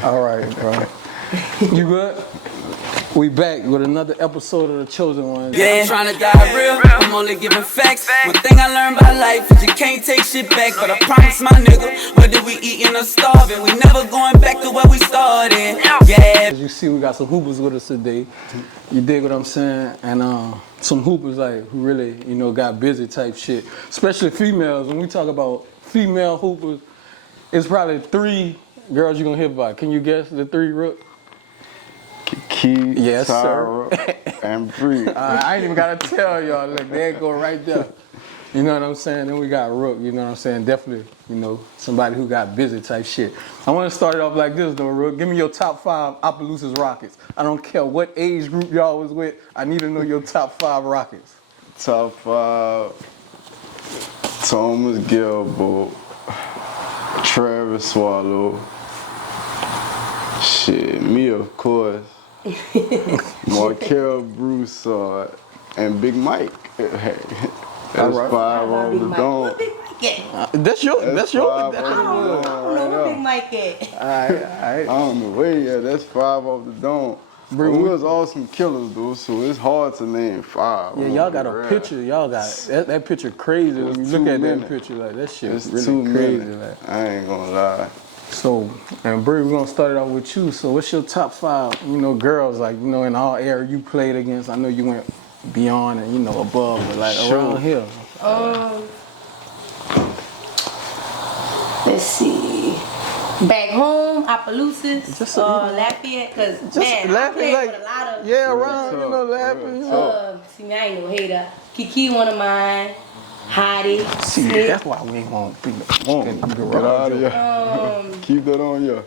All right, bro. You good? We back with another episode of The Chosen Ones. Yeah, I'm trying to die real, I'm only giving facts. One thing I learned about life is you can't take shit back. But I promise my nigga, whether we eating or starving, we never going back to where we started. Yeah. As you see, we got some hoopers with us today. You dig what I'm saying? And some hoopers like who really, got busy type shit. Especially females. When we talk about female hoopers, it's probably 3 girls you're gonna hit by. Can you guess the 3, Rook? Key, yes, Tara, and Bree. I ain't even gotta tell y'all. Look, there go right there. You know what I'm saying? Then we got Rook. You know what I'm saying? Definitely, somebody who got busy type shit. I want to start it off like this though, Rook. Give me your top 5 Opelousas Rockets. I don't care what age group y'all was with. I need to know your top 5 Rockets. Top 5. Thomas Gilbert, Travis Swallow. Shit, me of course. Markel Broussard and Big Mike. That's right. 5 on the dome. That's your. I don't know where Big Mike at. I don't know where he at. That's 5 off the dome. But we was all some killers though, so it's hard to name 5. Yeah, y'all got a picture. Y'all got that picture crazy. When you look at that picture, like that shit is really crazy. Like. I ain't gonna lie. So, and Bree, we're gonna start it off with you. So, what's your top 5, girls, like, in all area you played against? I know you went beyond and, above, but like around here. Let's see. Back home, Opelousas, Lafayette, because, man, I played with a lot of... Yeah, around, Lafayette, See, I ain't no hater. Kiki, one of mine. Hottie. See, Smith. that's why we ain't gonna be Get out of here. Keep that on you.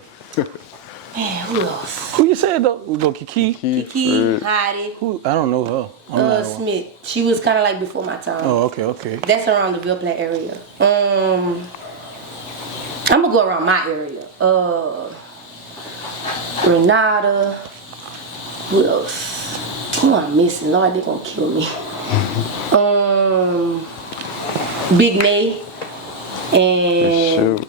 Man, who else? Who you said though? We go Kiki, Hottie. Who? I don't know her. Smith. She was kind of like before my time. Oh, okay. That's around the Ville Platte area. I'm gonna go around my area. Renata. Who else? Who I'm missing? Lord, they gonna kill me. Big May and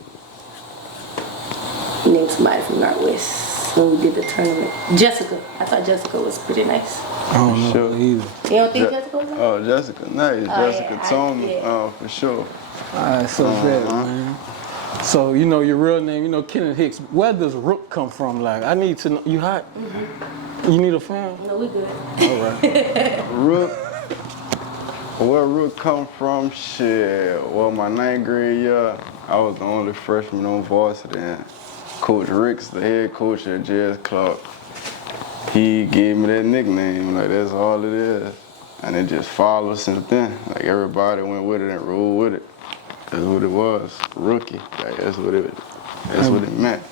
name somebody from Northwest when we did the tournament. Jessica. I thought Jessica was pretty nice. I don't know either. You don't think Jessica was nice? Oh, Jessica, nice. Jessica Tony, for sure. Alright, so that, man. So, your real name, Kenneth Hicks. Where does Rook come from? Like, I need to know. You hot? Mm-hmm. You need a fan? No, we good. All right. Rook. Where Rook come from? Shit. Well, my 9th grade year, I was the only freshman on varsity. And Coach Ricks, the head coach at JS Clark, he gave me that nickname. Like, that's all it is. And it just followed since then. Like, everybody went with it and rolled with it. That's what it was. Rookie. Like, that's what it meant.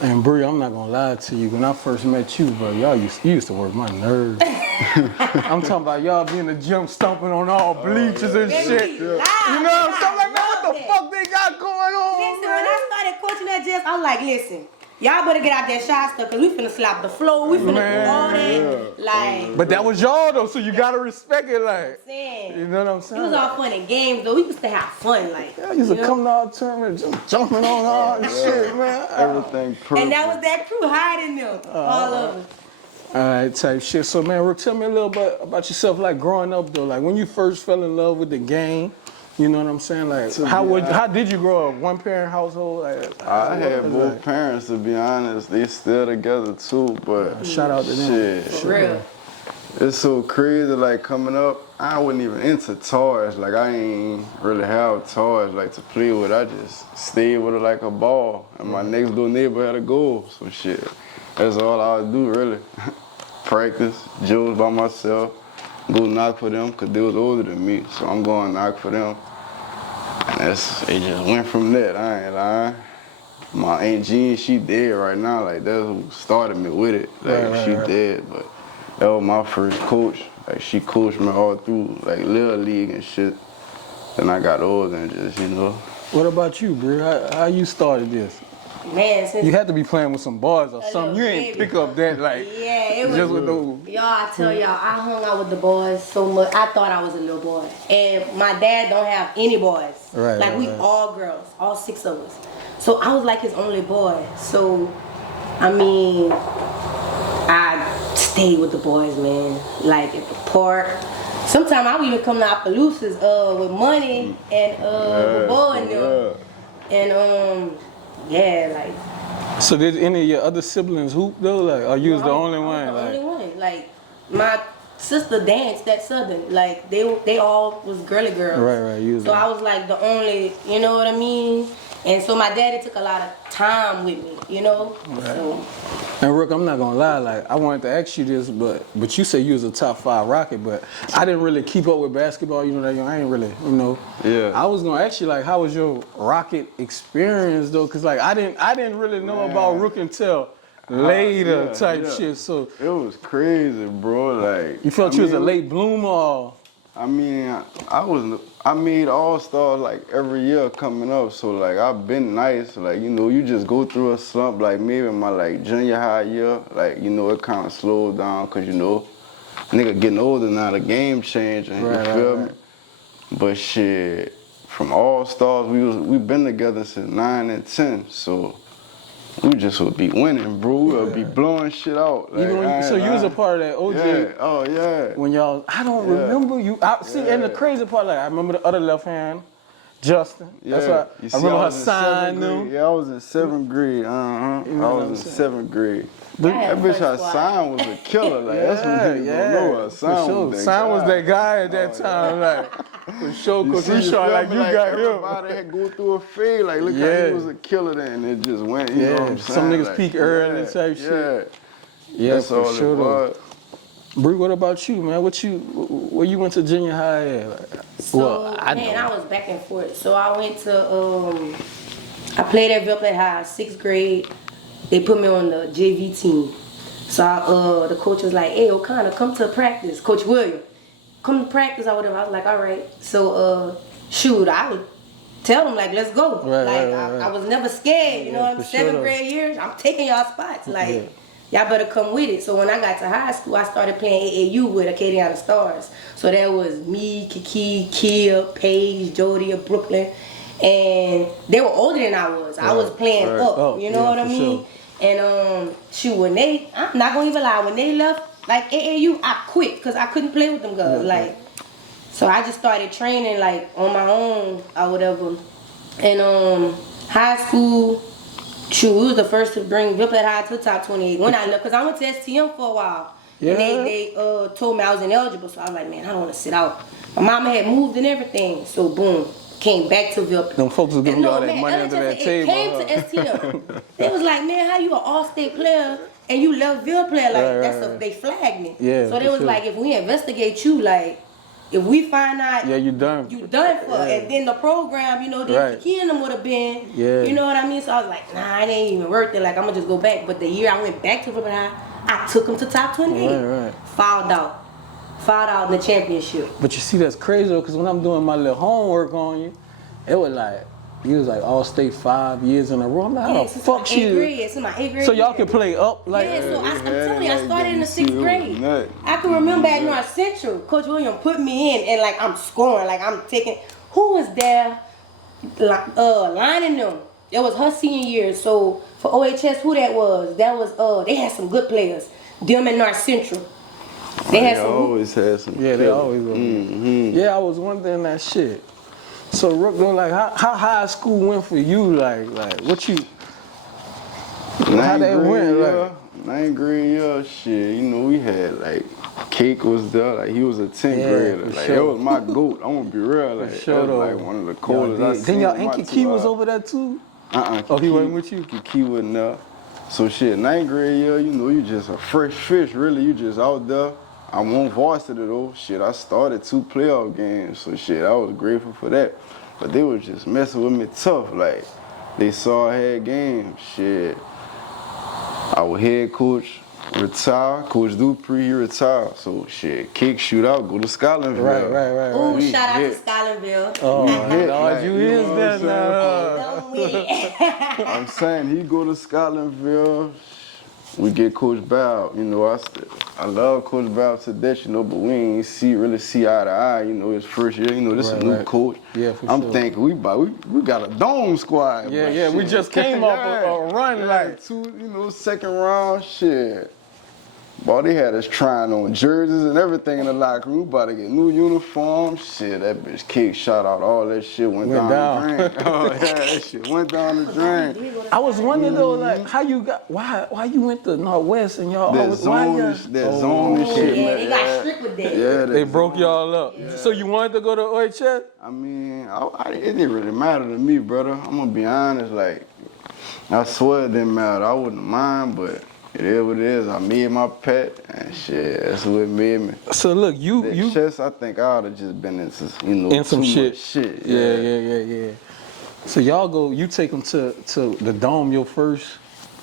And Bree, I'm not gonna lie to you. When I first met you, bro, you used to work my nerves. I'm talking about y'all be in the gym stomping on all bleachers and shit. You know what I'm saying? Like, man, what the fuck they got going on? Listen, when I started coaching that gym, I'm like, listen, y'all better get out that shot stuff, cause we finna slap the floor, we finna do all that. Like, but that was y'all though, so you gotta respect it, like. You know what I'm saying? It was all fun and games though. We used to have fun, like. Yeah, I used to come to our tournament just jumping on all this shit, man. Everything perfect. And that was that crew hiding them, all of us. All right, type shit. So, man, Rook, tell me a little bit about yourself, like growing up though, like when you first fell in love with the game. You know what I'm saying? Like, how did you grow up? One parent household? Like, I had both parents, to be honest. They still together too, but shout out to them. For real. It's so crazy. Like coming up, I wasn't even into toys. Like I ain't really have toys like to play with. I just stayed with it like a ball. And my next door neighbor had a goal. So shit, that's all I would do really. Practice, drills by myself. Go knock for them, cause they was older than me. So I'm going knock for them. And it just went from that, I ain't lying. My Aunt Jean, she dead right now. Like that's who started me with it. Like she dead, but that was my first coach. Like she coached me all through like little league and shit. Then I got older and just, What about you, Bree? How you started this? Man, since you had to be playing with some boys or something. You ain't pick up that like it was just with those. Y'all, I tell y'all, I hung out with the boys so much. I thought I was a little boy, and my dad don't have any boys. We all girls, all 6 of us. So I was like his only boy. So I mean, I stayed with the boys, man. Like at the park. Sometimes I would even come to Appaloosas with money and with boy and them. And like. So did any of your other siblings hoop though? Like, or you was the only I one? was the only one. Like my sister danced at Southern. Like they all was girly girls. Right. So I was like the only, you know what I mean? And so my daddy took a lot of time with me, you know? Right. So, And Rook, I'm not gonna lie, like I wanted to ask you this, but you said you was a top 5 Rocket, but I didn't really keep up with basketball, you know that young. I ain't really, you know. Yeah. I was gonna ask you like, how was your Rocket experience though? Cause like I didn't really know about Rook until later shit. So it was crazy, bro. Like you felt you was a late bloomer. Or? I mean, I made All-Stars like every year coming up, so like I've been nice, like, you know, you just go through a slump, like maybe in my like junior high year, like, you know, it kind of slowed down, cause you know, nigga getting older now, the game changing, you feel me? But shit, from All-Stars, we been together since 9 and 10, so we just would be winning, bro. We would be blowing shit out. Like, So you was a part of that OJ. Yeah. Oh yeah. When y'all, I don't remember you. See, and the crazy part, like I remember the other left hand, Justin. Yeah. That's why I remember her sign them. Yeah, I was in 7th grade. I was in 7th grade. Yeah, That bitch, her sign was a killer. Like that's what people don't know. Her sign was that sign was guy. that guy at that time. Like for sure, cause we shot like you got him. Everybody had go through a fade. Like look how he was a killer then, and it just went. You know what I'm saying? Some niggas like, peak early type shit. Yeah, that's for all sure. it was. Bree, what about you, man? Where you went to junior high at? Like, so I was back and forth. So I went to I played at Ville High, 6th grade. They put me on the JV team. So the coach was like, "Hey, O'Connor, come to practice." Coach William, come to practice or whatever. I was like, "All right." So shoot, I would tell them like, "Let's go." Right. I was never scared. You know, I'm 7th grade years. I'm taking y'all spots. Like, y'all better come with it. So when I got to high school, I started playing AAU with Acadiana Stars. So that was me, Kiki, Kia, Paige, Jody of Brooklyn. And they were older than I was. I was playing up. You know what I mean? Sure. And shoot, when I'm not gonna even lie, when they left like AAU, I quit because I couldn't play with them girls. Like, so I just started training like on my own or whatever. And high school, shoot, we was the first to bring Ville High to the top 28 when I left, because I went to STM for a while. Yeah. And they told me I was ineligible, so I was like, man, I don't want to sit out. My mama had moved and everything, so boom, came back to Ville. Them folks was giving you all that money under that table. It came to STM. They was like, man, how you an all-state player and you love Ville player? Like, they flagged me. Yeah, so they was like, if we investigate you, like, if we find out, you done. You done for. And then the program, you know, the Key and them would have been, you know what I mean? So I was like, nah, it ain't even worth it. Like, I'm going to just go back. But the year I went back to Ville High, I took them to top 28. Fouled out in the championship. But you see, that's crazy though, because when I'm doing my little homework on you, it was like, you was like all-state 5 years in a row. I'm like, how the fuck you? It's in my 8th grade. So y'all can play up like. Yeah, so I'm telling you, I started in the 6th grade. I can remember at North Central, Coach William put me in, and like I'm scoring, like I'm taking. Who was there, lining them? It was her senior year. So for OHS, who that was? That was they had some good players. Them and North Central. They always had some. Yeah, they always were. Yeah, I was wondering that shit. So Rook, though, like how high school went for you? Like what you? How that went? Like 9th grade year, shit. You know, we had like Cake was there. Like he was a 10th grader. Like that was my goat. I'm gonna be real. Like that was like one of the coolest I seen. Then y'all and Kiki was over there too. Oh, he wasn't with you. Kiki wasn't there. So shit, 9th grade year, you know, you just a fresh fish. Really, you just out there. I won varsity though. Shit, I started 2 playoff games, so shit, I was grateful for that. But they was just messing with me tough. Like, they saw I had games. Shit, our head coach retired. Coach Dupree, he retired. So shit, kick, shoot out, go to Scotlandville. Right. Ooh, shout out to Scotlandville. Oh, Lord, you is that now. I'm saying he go to Scotlandville. we get Coach Bow. You know, I love Coach Bow to death, you know, but we ain't really see eye to eye. You know, his first year. You know, this is a new coach. Yeah, for I'm sure. thinking we got a dome squad. Yeah, but yeah. We shit. just came off a run like. Second round, shit. Boy, they had us trying on jerseys and everything in the locker room. We about to get new uniforms. Shit, that bitch kick shot out. All that shit went down the drain. Oh, yeah, that shit went down the drain. I was wondering though, like, how you got, why you went to Northwest and y'all That always, zone and shit, Yeah, man. they got strict with that. Yeah, they broke y'all up. Yeah. So you wanted to go to OHS? I mean, it didn't really matter to me, brother. I'm gonna be honest, like, I swear it didn't matter. I wouldn't mind, but it is what it is. I made my pet, and shit, that's what made me. So look, you chess, I think I would have just been into, you know, in some too shit. much shit. Yeah. So y'all go, you take them to the dome your first.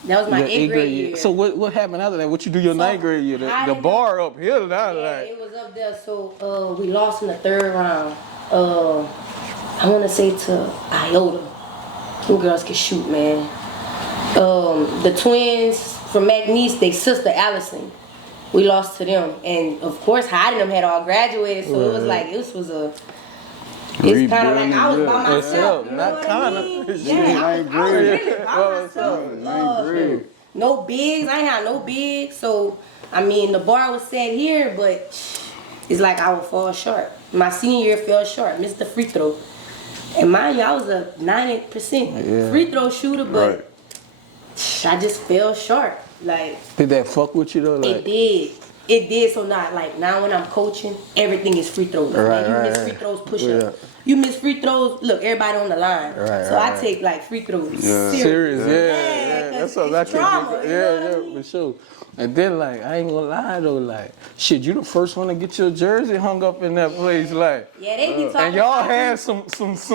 That was my 8th grade year. So what happened after that? What you do your 9th grade year? The bar uphill now, like. It was up there. So we lost in the 3rd round. I want to say to Iota. Them girls can shoot, man. The twins from McNeese, they sister Allison. We lost to them, and of course, Heidi and them had all graduated. So it was like it's kind of like I was by myself. You know what I mean? Yeah, I was really by myself. No bigs. I ain't have no bigs. So I mean, the bar was set here, but it's like I would fall short. My senior year fell short. Missed the free throw. And mind you, I was a 90% free throw shooter, but I just fell short. Like, did that fuck with you though? Like, it did. So now when I'm coaching, everything is free throws. Like, you miss free throws, push up. You miss free throws. Look, everybody on the line. I take like free throws. Serious. That's what I trauma. Yeah, for sure. And then, like, I ain't gonna lie though, like, shit, you the first one to get your jersey hung up in that place, like. Yeah, they be talking. And y'all had some.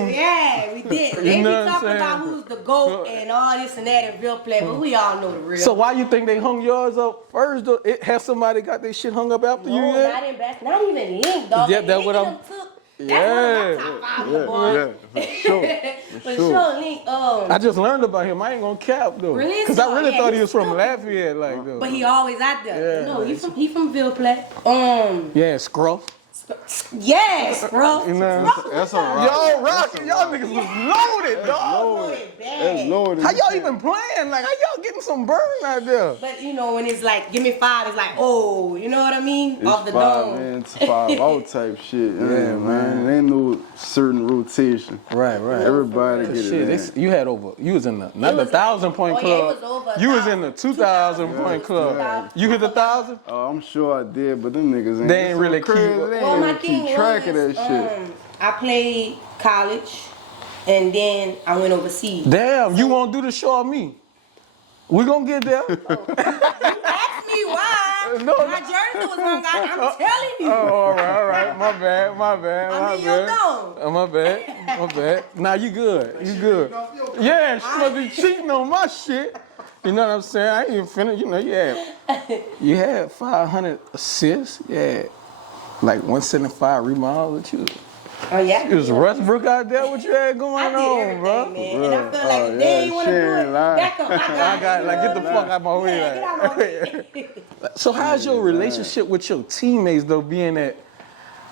Yeah, we did. They be talking about who's the GOAT and all this and that in Ville play, but we all know the real. So why you think they hung yours up first? Though? Has somebody got their shit hung up after you yet? Not even Link, dog. Yeah, that's what I'm. That's one of my top 5, boy. For sure, Link. I just learned about him. I ain't gonna cap though, really? Cause I really thought he was from Lafayette, like though. But he always out there. No, he from Ville Platte. Yeah, Scruff. Yes, bro. You know, that's all right. Yo, Rocky, y'all niggas was loaded, dog. That's loaded. How y'all even playing? Like, how y'all getting some burn out there? But you know, when it's like, give me 5, it's like, oh, you know what I mean? It's Off the 5 dome. in, 5 out type shit. Yeah, man. There ain't no certain rotation. Right. Everybody get it. You was in the, not the 1,000-point club. Yeah, it was over you was in the 2,000-point club. You hit the 1,000? Oh, I'm sure I did, but them niggas ain't. They ain't really keep My thing track of that shit. I played college, and then I went overseas. Damn, you won't do the show on me. We gonna get there. You asked me why. No. My jersey was wrong. I'm telling you. Oh, all right. My bad. I mean, you know. My bad. Nah, you good. Yeah, she must be cheating on my shit. You know what I'm saying? I ain't even finished. You know, you had 500 assists. Yeah. Like 175 rebounds with you. Oh yeah. It was Westbrook out there. What you had going on, bro? Man. And I feel like if they ain't want to do it, back up. I got like, get the fuck out my way. Get out my way. So how's your relationship with your teammates though? Being that,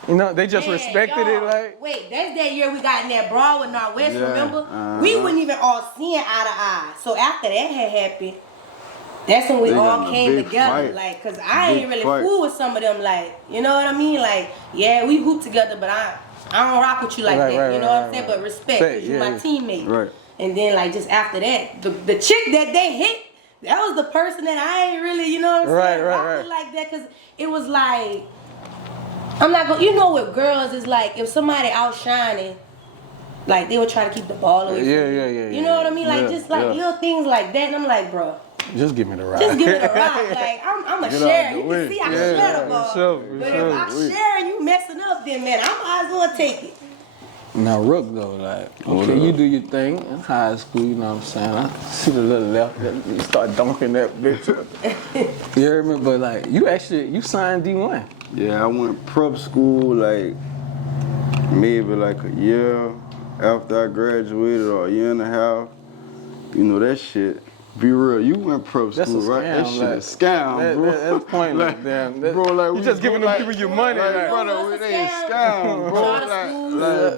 you know, they just respected it. Like, wait, that's that year we got in that brawl with Northwest. Remember? We weren't even all seeing eye to eye. So after that had happened. That's when we all came together, fight. like, cause I ain't really fool with some of them, like, you know what I mean? Like, yeah, we hoop together, but I don't rock with you like that, you know what I'm saying? But respect, cause you my teammate. Right. And then, like, just after that, the chick that they hit, that was the person that I ain't really, you know what I'm saying? Rock with like that, cause it was like, I'm not gonna, you know what girls is like, if somebody outshining, like, they would try to keep the ball away from you. You know what I mean? Like, just like little things like that, and I'm like, bro. Just give me the ride. Like, I'm a share. You can see I can share the ball. But if I'm sharing, you messing up, then, man, I might as well take it. Now, Rook, though, like, okay, you do your thing in high school, you know what I'm saying? I see the little left, you start dunking that bitch. You heard me? But, like, you signed D1. Yeah, I went prep school, like, maybe like a year after I graduated or a year and a half. You know, that shit. Be real, you went prep That's school, a right? That scam, shit like, is scam, bro. That's pointless, damn. Bro, like you just giving them people your money, like, like. brother, What's a they scam? scam, bro. Charter Like, schools.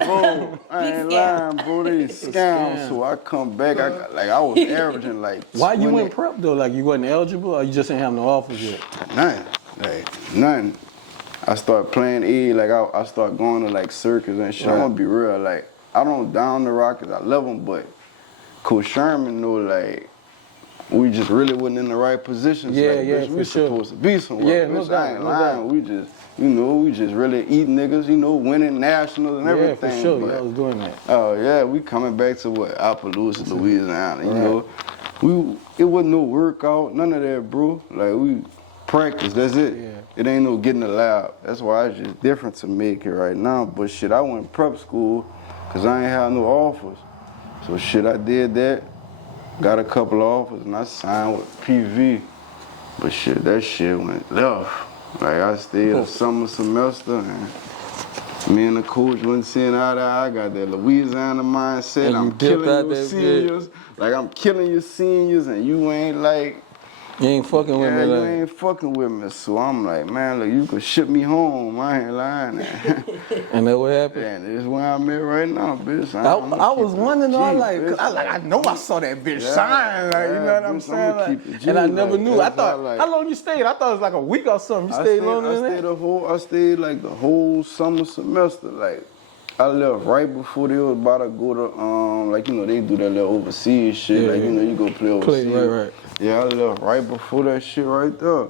bro, I ain't Big lying, bro. They scam. scam. So I come back, I was averaging like. Why you 20 went prep though? Like you wasn't eligible, or you just didn't have no offers yet? Nothing. I start playing E, like I start going to like circus and shit. I'm gonna be real, like I don't down the Rockets, I love them, but Coach Sherman know like we just really wasn't in the right positions. Yeah, like, yeah, bitch, for we sure. supposed to be somewhere. Yeah, no bitch, doubt, I ain't no lying. doubt. We just, we just really eat niggas, winning nationals and everything. Yeah, for sure. But, I was doing that. oh yeah, we coming back to what Appaloosa, Louisiana. You know, it wasn't no workout, none of that, bro. Like we practice, that's it. Yeah. It ain't no getting the lab. That's why it's just different to make it right now. But shit, I went prep school because I ain't had no offers. So shit, I did that, got a couple offers, and I signed with PV. But shit, that shit went left. Like I stayed a summer semester, and me and the coach wasn't seeing eye to eye. I got that Louisiana mindset. And you I'm dipped out killing your that seniors. Like I'm killing your seniors, and you ain't like. You ain't fucking with me, You like. ain't fucking with me. So I'm like, man, look, you could ship me home. I ain't lying. And that what happened? And this is where I'm at right now, bitch. I was wondering, though, I know I saw that bitch sign, like, you know what I'm bitch, saying? I'ma keep it G, And I never like, knew. I that's thought, why, like- how long you stayed? I thought it was like a week or something. You stayed longer than that? I stayed like the whole summer semester. Like, I left right before they was about to go to, like, they do that little overseas shit. Yeah, like, you go play overseas. Right. Yeah, I left right before that shit right there.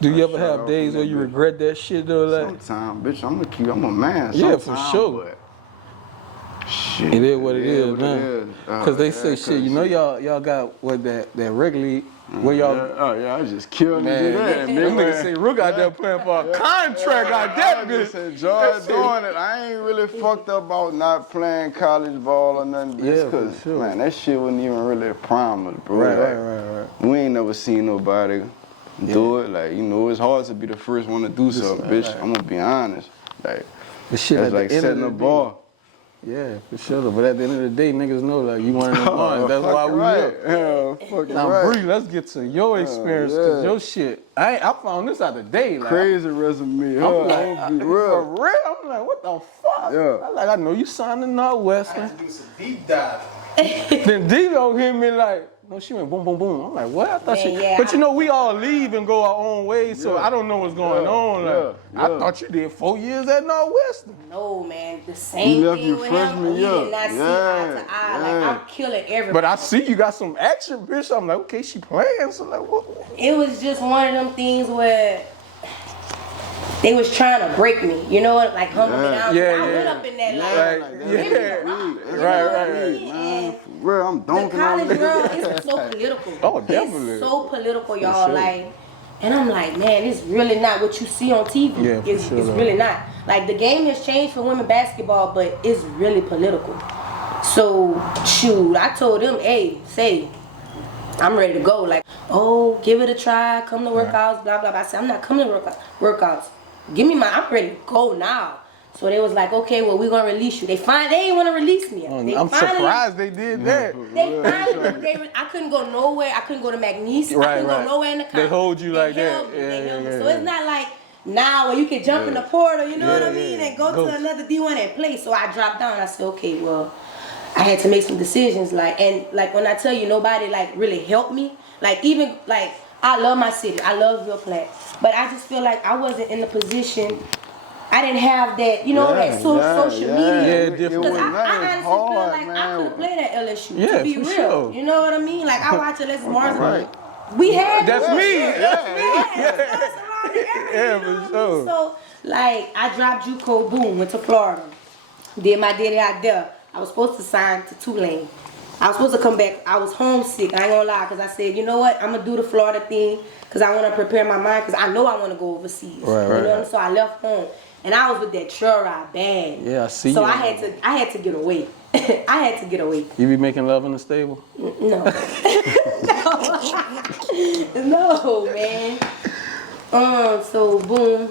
Do you ever shut have off days on where that you bitch. regret that shit, though? Like, Sometime, bitch, I'm a man. Yeah, for sometime, sure. but Shit. it is what it is, what man. is. Because they say shit, y'all got what that regularly, where y'all. I just killed Man, that. them niggas say Rook out there playing for a contract like that, I bitch. just enjoyed doing it. I ain't really fucked up about not playing college ball or nothing, Yeah, bitch. for Cause sure. man, that shit wasn't even really a promise, bro. Right. We ain't never seen nobody do it. Like, it's hard to be the first one to do something, bitch. right. I'm gonna be honest. Like, The shit that's at the like end of setting the a day. bar. Yeah, for sure. But at the end of the day, niggas know like you one of the ones. That's why we right. here. Yeah, fucking Now, right. Bree, let's get to your experience, cause yeah. your shit. I found this out today. Like, Crazy resume. I'm Huh? like, I'm gonna be for real. real. I'm like, what the fuck? Yeah. I know you signed to Northwestern. Do some deep dive. Then Dino hit me like, no, she went boom, boom, boom. I'm like, what? I thought Man, she. yeah, But we all leave and go our own way, so I don't know what's going on. Like, I thought you did 4 years at Northwestern. No, man, the same You left thing your with freshman him. We year. did not see Yeah, eye to eye. yeah. Like, I'm killing everybody. But I see you got some action, bitch. I'm like, okay, she playing. So like, what? It was just one of them things where they was trying to break me, like humble me down. Yeah, I went yeah. up in that Right, line. yeah. Give me the rock, you know Right, what I right. mean? And Bro, I'm the dunking on college niggas. world is so political. Oh, definitely. It's so political, y'all. sure. Like, and I'm like, man, it's really not what you see on TV. Yeah, for it's sure, it's though. really not. Like, the game has changed for women basketball, but it's really political. So, shoot, I told them, hey, I'm ready to go. Like, oh, give it a try, come to workouts, blah, blah, blah. I said, I'm not coming to workouts. I'm ready to go now. So they was like, okay, well, we're gonna release you. They ain't wanna release me. I'm surprised they did that. I couldn't go nowhere. I couldn't go to McNeese. I Right, couldn't right. go nowhere in the They college. hold you like that. held me. They held me. Yeah, So it's not like now where you can jump in the portal, you know what I mean, yeah. and go Go. to another D1 and play. So I dropped down. I said, okay, well, I had to make some decisions. Like when I tell you nobody like really helped me, like even like I love my city. I love Ville, Platte. But I just feel like I wasn't in the position. I didn't have that, that social media. Yeah, different. Because I Nothing honestly hard, feel like I man. could have played at LSU. Yeah, to be for real. sure. You know what I mean? Like I watch Alexis Morrison. Right. We had That's me. Yeah, for sure. So like I dropped JUCO, boom, went to Florida. Did my daddy out there. I was supposed to sign to Tulane. I was supposed to come back. I was homesick. I ain't gonna lie, because I said, you know what? I'm gonna do the Florida thing because I want to prepare my mind because I know I want to go overseas. Right, you know right. what I mean? So I left home. And I was with that trail ride bad. Yeah, I see So you. I had to get away. I had to get away. You be making love in the stable? No. No, man. So boom,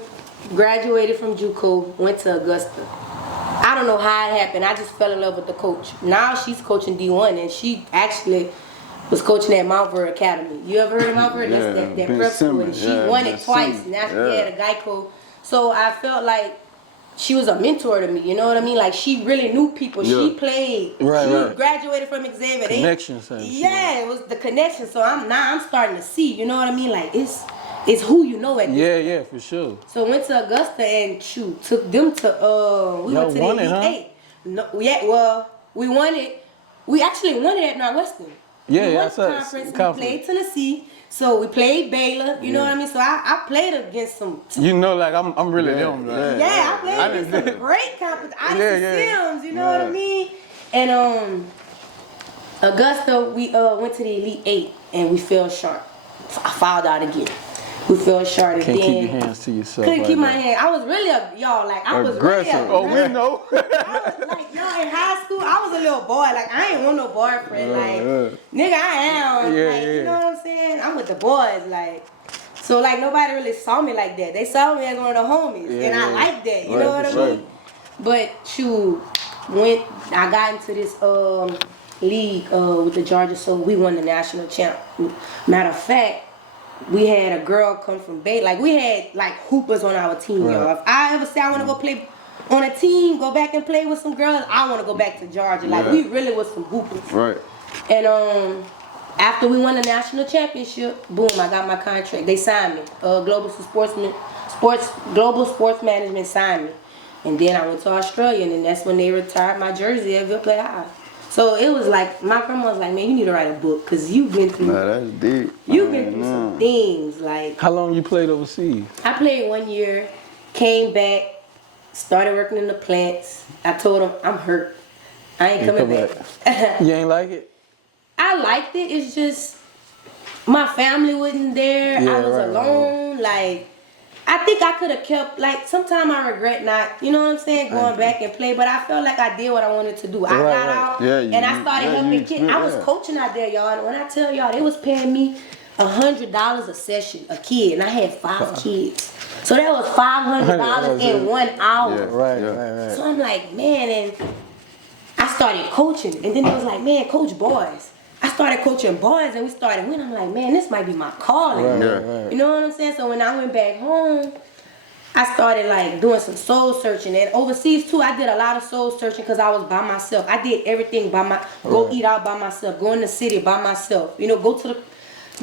graduated from JUCO, went to Augusta. I don't know how it happened. I just fell in love with the coach. Now she's coaching D1 and she actually was coaching at Mount Vernon Academy. You ever heard of Mount Vernon? Yeah, That's that Ben prep school, and Simmons. she Yeah, won Ben it twice. Simmons. Now she Yeah. had a Geico. So I felt like she was a mentor to me. You know what I mean? Like she really knew people. Yeah. She played. Right, she right. graduated from Xavier. Connections and shit. Yeah, it was the connection. So I'm starting to see. You know what I mean? Like it's who you know at this. Yeah, for sure. So went to Augusta and took them to we Y'all went to won the it, huh? Elite 8. No, yeah, well, we won it. We actually won it at Northwestern. Yeah, we yeah, won I saw the it. conference. Conference. We played Tennessee. So we played Baylor. You know what I mean? So I played against some. You know, like I'm really them. Like, Yeah, I played against some great competition. Sims, you know what I mean? And Augusta, we went to the Elite 8 and we fell short. I fouled out again. We fell short and Can't then keep your hands to yourself. couldn't like keep my that. hand. I was really I was Aggressive. really Oh, we know. I was like, in high school, I was a little boy. Like, I ain't want no boyfriend. Like, nigga, I am. Yeah, like, yeah. you know what I'm saying? I'm with the boys. Like, so, like, nobody really saw me like that. They saw me as one of the homies. Yeah, and I yeah. like that. You Right, know what I for mean? But, shoot, I got into this league with the Georgia, so we won the national champ. Matter of fact, we had a girl come from Bay. Like, we had, like, hoopers on our team, Right. y'all. If I ever say I want to go play on a team, go back and play with some girls, I want to go back to Georgia. Like, we really was some hoopers. Right. And after we won the national championship, boom, I got my contract. They signed me. Global Sports Management signed me. And then I went to Australia, and then that's when they retired my jersey at Ville High. So it was like, my grandma was like, man, you need to write a book, because you've been through, Nah, that's deep. you've been through some things. Like, How long you played overseas? I played 1 year, came back, started working in the plants. I told them, I'm hurt. I ain't coming back. You ain't like it? I liked it. It's just my family wasn't there. Yeah, I was right, alone. Like, I think I could have kept, like, sometimes I regret not, you know what I'm saying, going back and play, but I felt like I did what I wanted to do. I got out and I started helping kids. I was coaching out there, y'all, and when I tell y'all, they was paying me $100 a session, a kid, and I had 5 kids. So that was $500 in 1 hour. Yeah. Right. So I'm like, man, and I started coaching, and then it was like, man, coach boys. I started coaching boys, and we started winning. I'm like, man, this might be my calling. Right. You know what I'm saying? So when I went back home, I started like doing some soul searching, and overseas too. I did a lot of soul searching because I was by myself. I did everything by go eat out by myself, go in the city by myself. You know,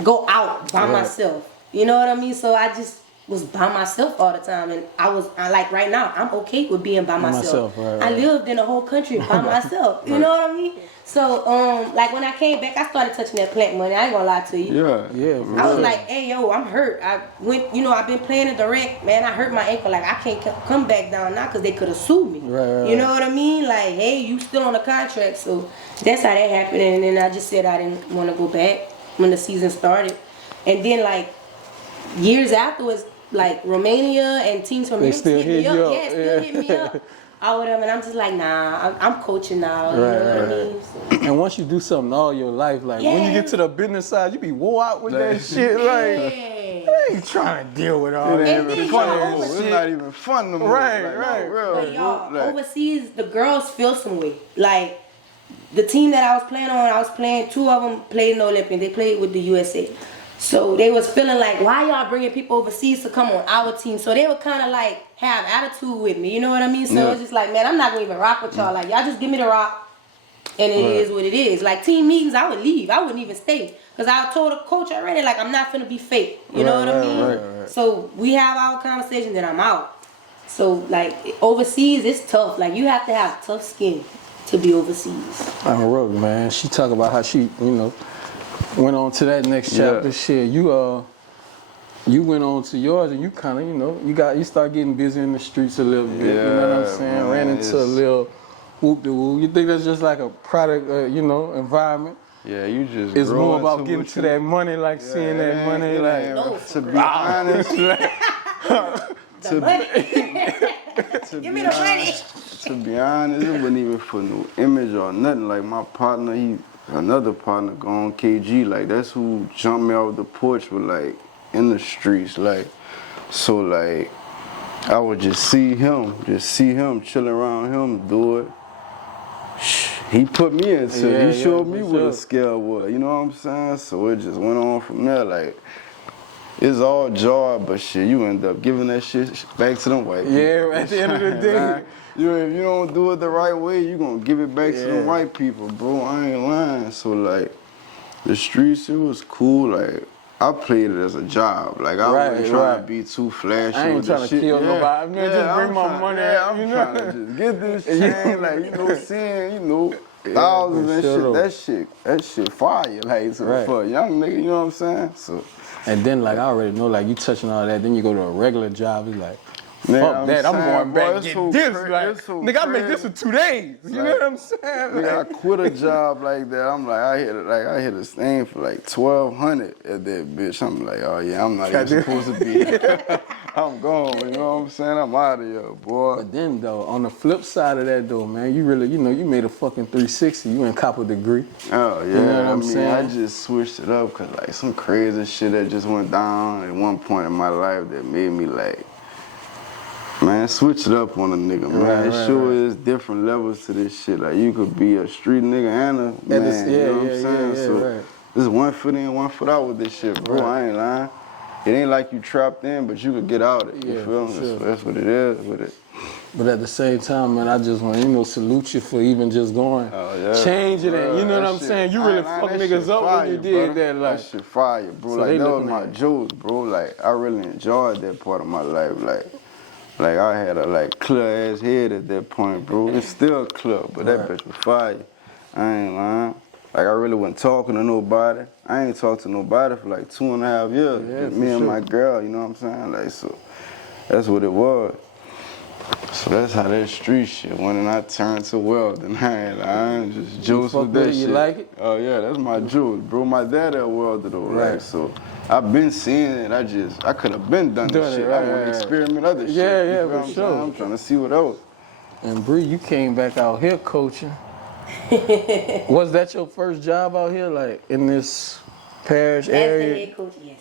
go out by myself. You know what I mean? So I just was by myself all the time, and I like right now, I'm okay with being by myself. Right. I lived in a whole country by myself. You know what I mean? So like when I came back, I started touching that plant money. I ain't gonna lie to you. Yeah. I was like, hey, yo, I'm hurt. I went, I've been playing in direct, man. I hurt my ankle. Like, I can't come back down now because they could have sued me. Right. You know what I mean? Like, hey, you still on the contract. So that's how that happened. And then I just said I didn't want to go back when the season started. And then, like, years afterwards, like, Romania and teams from They Hicks still hit hit me you up. up. Yeah, still hit me up. Or whatever. And I'm just like, nah, I'm coaching now. You know what I mean? So, And once you do something all your life, like when you get to the business side, you be wore out with that shit. Like, I ain't trying to deal with all that. And then It's not even fun no more. Right. But y'all, overseas, the girls feel some way. Like, the team that I was playing, 2 of them played in the Olympics. They played with the USA. So they was feeling like, why y'all bringing people overseas to come on our team? So they would kind of like have attitude with me, you know what I mean? So it was just like, man, I'm not gonna even rock with y'all. Like, y'all just give me the rock, and it is what it is. Like, team meetings, I would leave. I wouldn't even stay. Because I told the coach already, like, I'm not finna be fake. You know what I mean? Right. So we have our conversation, then I'm out. So, like, overseas, it's tough. Like, you have to have tough skin to be overseas. I'm a Rook, man. She talk about how she, went on to that next chapter. Shit, you went on to yours, and you kind of, you start getting busy in the streets a little bit. You know what I'm saying? Man, Ran into a little whoop-de-woo. You think that's just like a product, environment? Yeah, you just. It's more about into getting what to that money, like seeing that money, like. To be honest, The money. Give me the money. To be honest, it wasn't even for no image or nothing. Like, my partner, another partner gone, KG, like, that's who jumped me off the porch with, like, in the streets, like, so, like, I would just see him chilling around him, do it. he put me into it. He showed me for what sure. a scale was. You know what I'm saying? So it just went on from there. Like, it's all joy, but shit, you end up giving that shit back to them white people. Yeah, at the end of the day. Like, if you don't do it the right way, you gonna give it back to them white people, bro. I ain't lying. So like, the streets, it was cool. Like, I played it as a job. Like, I wasn't trying to be too flashy. I ain't with trying the to shit. kill nobody. Man, just bring I'm my trying- money. I'm you trying know? to just get this chain, like, you know, seeing, you know, thousands and shit. That shit fire, like, so for a young nigga, you know what I'm saying? So. And then, like, I already know, like, you touching all that, then you go to a regular job, it's like, Man, fuck that, I'm going back and it's get so this. Like, so nigga, I make this in 2 days. You know what I'm saying? Nigga, I quit a job like that. I'm like, I hit a thing for like $1,200 at that bitch. I'm like, oh yeah, I'm not even supposed to be here. I'm gone, you know what I'm saying? I'm out of here, boy. But then, though, on the flip side of that, though, man, you really, you know, you made a fucking 360. You ain't cop a degree. Oh, yeah. You know what I'm saying? I just switched it up because, like, some crazy shit that just went down at one point in my life that made me, like, man, switch it up on a nigga, man. It sure is different levels to this shit. Like, you could be a street nigga and a man, you know what I'm saying? So, there's 1 foot in, 1 foot out with this shit, bro. I ain't lying. It ain't like you trapped in, but you could get out of it. You feel me? So that's what it is with it. But at the same time, man, I just want to, you know, salute you for even just going, changing it. You know what I'm saying? You really fuck niggas up when you did that. Like, that shit fire, bro. So like, that was my jokes, bro. Like, I really enjoyed that part of my life. Like I had a, like, clear ass head at that point, bro. It's still clear, but that bitch was fire. I ain't lying. Like, I really wasn't talking to nobody. I ain't talked to nobody for like 2.5 years. Me and my girl, you know what I'm saying? Like, so that's what it was. So that's how that street shit went, and I turned to welding. I ain't just juice with that shit. You like it? Oh yeah, that's my juice, bro. My dad a welder though, like, so I've been seeing it. I could have been done this shit. I want to experiment other shit. Yeah, you know for sure. I'm trying to see what else. And Bree, you came back out here coaching. Was that your first job out here, like in this Parish area? As the head coach, yes.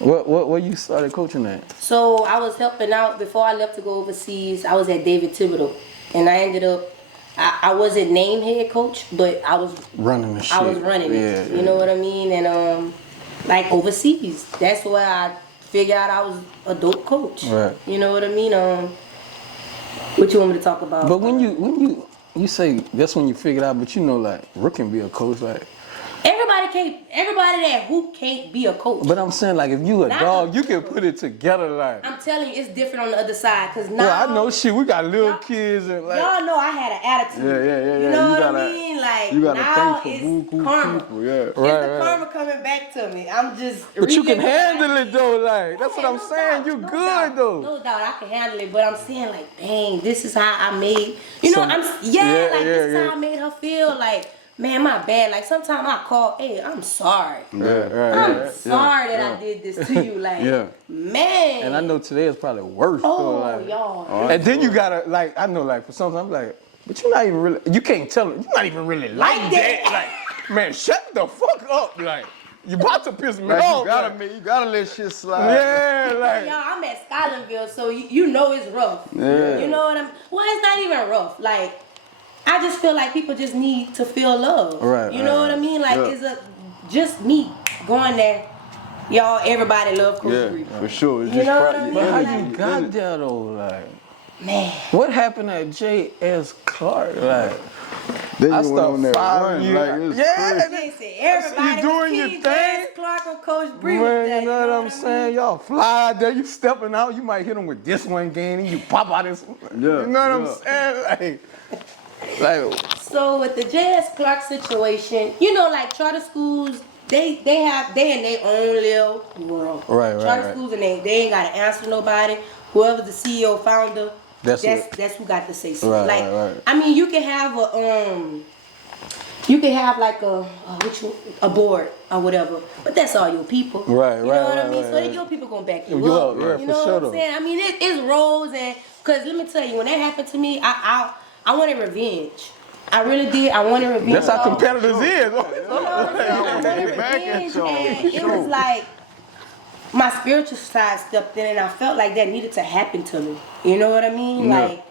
Where you started coaching at? So I was helping out before I left to go overseas. I was at David Thibodeau, and I ended up. I wasn't named head coach, but I was running the shit. I was running it. You know what I mean? And like overseas, that's where I figured out I was a dope coach. Right. You know what I mean? What you want me to talk about? But when you say that's when you figured out, but you know, like, Rook can be a coach, like. Everybody that hoop can't be a coach. But I'm saying, like, if you a dog, you can put it together, like. I'm telling you, it's different on the other side, cause now. Yeah, I know shit. We got little kids and like. Y'all know I had an attitude. Yeah. You know what I mean? Like, you gotta now thank for it's buku karma. people, yeah. It's the karma coming back to me. I'm just. But you can reaping handle what I it though, like. That's what I'm no saying. doubt, You no good doubt. though. No doubt, I can handle it. But I'm saying, like, dang, this is how I made. You know, this is how I made her feel. Like, man, my bad. Like, sometimes I call, hey, I'm sorry. I'm sorry that I did this to you. Like, man. And I know today is probably worse. Oh, like, y'all. And then you gotta, like, I know, like, for something, I'm like, but you're not even really, you can't tell it. You're not even really like that. Like, man, shut the fuck up. Like, you about to piss me off. You gotta let shit slide. Yeah, like. Y'all, I'm at Scotlandville, so you know it's rough. Yeah. You know what I'm, well, it's not even rough. Like, I just feel like people just need to feel love. Right. You know what I mean? Like, it's just me going there. Y'all, everybody love Coach Bree. For sure. It's You just know what I mean? But how Like, you got there though, like? Man. What happened at J.S. Clark? Like, Then I you went on that started 5 run, years. like, it's crazy. Listen, everybody you doing was your King, thing? Clark or Coach Bree. Man, you know what I'm saying? Y'all fly out there, you stepping out, you might hit them with this one game, and you pop out this one. You know what I'm saying? Like, so with the J.S. Clark situation, you know, like charter schools, they in their own little world. Right. Charter schools, and they ain't got to answer nobody. Whoever's the CEO, founder, that's who got to say something. Right. I mean, you can have like a board or whatever, but that's all your people. Right. You know what I mean? So then your people gonna back you up. Yeah, you know for what sure. I'm saying? I mean, it's roles, and because let me tell you, when that happened to me, I wanted revenge. I really did. I wanted revenge. That's how competitors is. You know what I'm saying? I wanted revenge, and it was like my spiritual side stepped in, and I felt like that needed to happen to me. You know what I mean? Yeah. Like,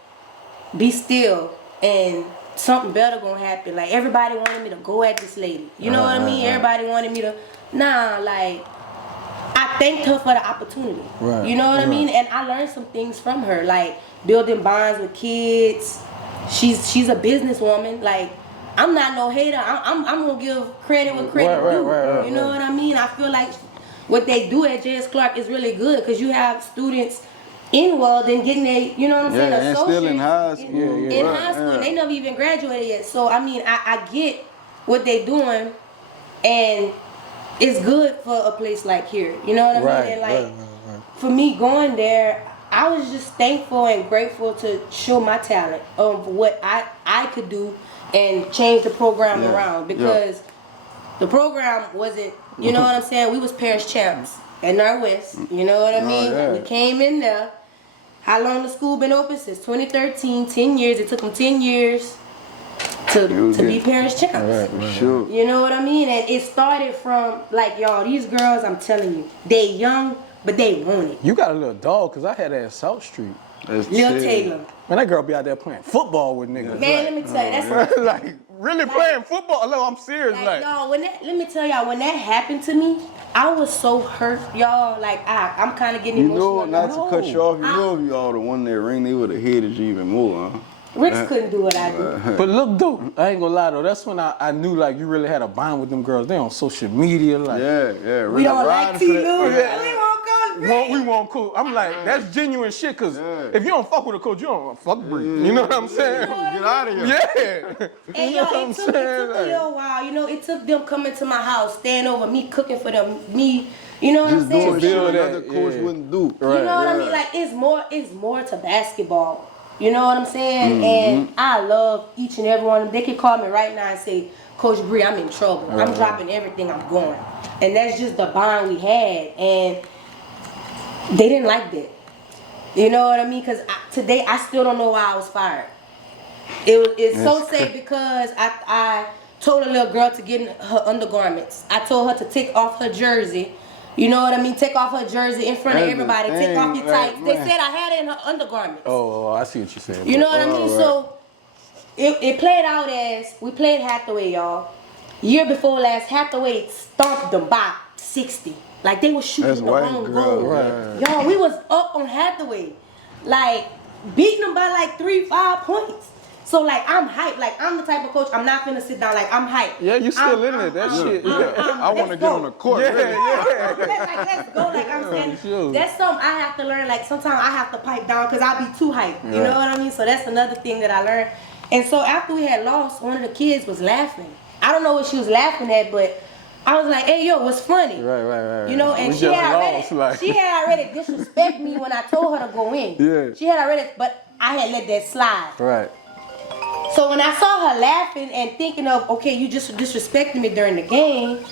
be still and something better gonna happen. Like everybody wanted me to go at this lady. You know what I mean? Everybody wanted me to. Nah, like I thanked her for the opportunity. Right. You know what I mean? And I learned some things from her, like building bonds with kids. She's a businesswoman. Like I'm not no hater. I'm gonna give credit where credit due. Right. You know what I mean? I feel like what they do at J.S. Clark is really good because you have students in Weldon getting a, you know what I'm saying, and still in high school. In high school, they never even graduated yet. So I mean, I get what they doing, and it's good for a place like here. You know what I mean? And like for me going there, I was just thankful and grateful to show my talent of what I could do and change the program around because the program wasn't. You know what I'm saying? We was Parish champs at Northwest. You know what I mean? We came in there. How long the school been open? Since 2013, 10 years. It took them 10 years to be Parish champs. Sure. You know what I mean? And it started from, like, y'all, these girls, I'm telling you, they young, but they want it. You got a little dog, because I had that at South Street. Lil Taylor. Man, that girl be out there playing football with niggas. Man, let me tell you, that's like, really playing football? No, I'm serious. like, y'all, let me tell y'all, when that happened to me, I was so hurt, y'all. Like, I'm kind of getting emotional. You know, not to cut you off, you know, if you all the one that ring, they would have hated you even more, huh? Ricks couldn't do what I do. But look, dude, I ain't gonna lie though. That's when I knew like you really had a bond with them girls. They on social media, like Yeah. We don't like T. Lou. We won't go. we won't cool. I'm like, that's genuine shit. Cause if you don't fuck with a coach, you don't fuck Bree. You know what I'm saying? Get out of here. Yeah. And You know what y'all, I'm it took saying? a little while. You know, it took them coming to my house, staying over, me cooking for them, me. You know what I'm Just saying? doing shit Build another that, coach yeah. wouldn't do. You know what I mean? Like it's more to basketball. You know what I'm saying? And I love each and every one of them. They can call me right now and say, Coach Bree, I'm in trouble. I'm dropping everything, I'm going. And that's just the bond we had. And they didn't like that. You know what I mean? Because today I still don't know why I was fired. It's so sad because I told a little girl to get in her undergarments. I told her to take off her jersey. You know what I mean? Take off her jersey in front of everybody. Take off your tights. They said I had it in her undergarments. Oh, I see what you're saying. You know what I mean? So it played out as we played Hathaway, y'all. Year before last, Hathaway stomped them by 60. Like they were shooting the wrong goal. Right. Y'all, we was up on Hathaway, like beating them by like 3-5 points. So like I'm hyped. Like I'm the type of coach. I'm not finna sit down. Like I'm hyped. Yeah, you still in it. That shit. I want to get on the court. Yeah. Let's go. Like I'm saying, Sure. that's something I have to learn. Like sometimes I have to pipe down because I be too hyped. You know what I mean? So that's another thing that I learned. And so after we had lost, one of the kids was laughing. I don't know what she was laughing at, but I was like, "Hey, yo, what's funny?" Right. You know, and We she just had lost, already, she had already disrespect me when I told her to go in. Yeah. She had already, but I had let that slide. Right. So when I saw her laughing and thinking of, okay, you just disrespected me during the game.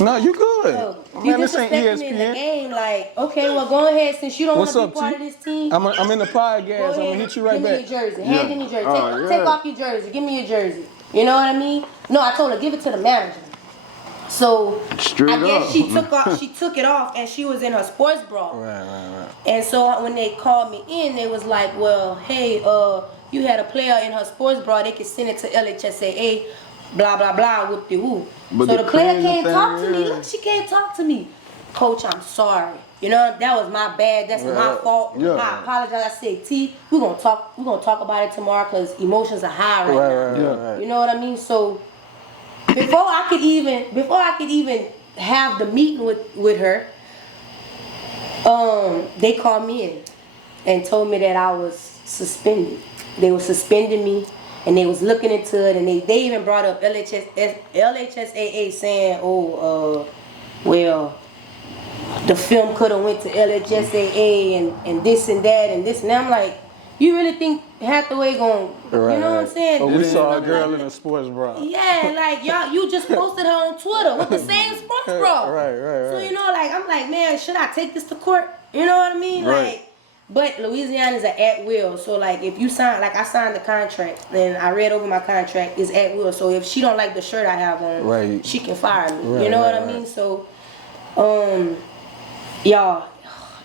No, you good. So Man, you this ain't disrespected me in the ESPN. game. Like, okay, well, go ahead. Since you don't want What's to up, be part T? of this team, I'm in the podcast. go I'm ahead. gonna hit you right back. Give me your jersey. Hand me your jersey. Oh, Take yeah. off your jersey. Give me your jersey. You know what I mean? No, I told her, give it to the manager. So Straight I guess up. she took it off and she was in her sports bra. Right. And so when they called me in, they was like, well, hey, you had a player in her sports bra, they could send it to LHSAA, blah, blah, blah, whoop-de-whoop. But So the the player crazy can't thing talk to me. is- Look, she can't talk to me. Coach, I'm sorry. You know, that was my bad. That's my fault. Yeah. I apologize. I said, T, we're gonna talk about it tomorrow because emotions are high right now. Right. You know what I mean? So before I could even have the meeting with her, they called me in and told me that I was suspended. They were suspending me and they was looking into it, and they even brought up LHSAA saying, well, the film could have went to LHSAA and this and that and this and that. I'm like, you really think Hathaway gonna, you know what I'm saying? Oh, we saw a Something girl like in a sports bra. yeah, like y'all, you just posted her on Twitter with the same sports bra. Right. So you know, like I'm like, man, should I take this to court? You know what I mean? Right. Like, but Louisiana is an at will. So like, if you sign, like I signed the contract, then I read over my contract. It's at will. So if she don't like the shirt I have on, Right. she can fire me. Right, you know what I mean? So, y'all,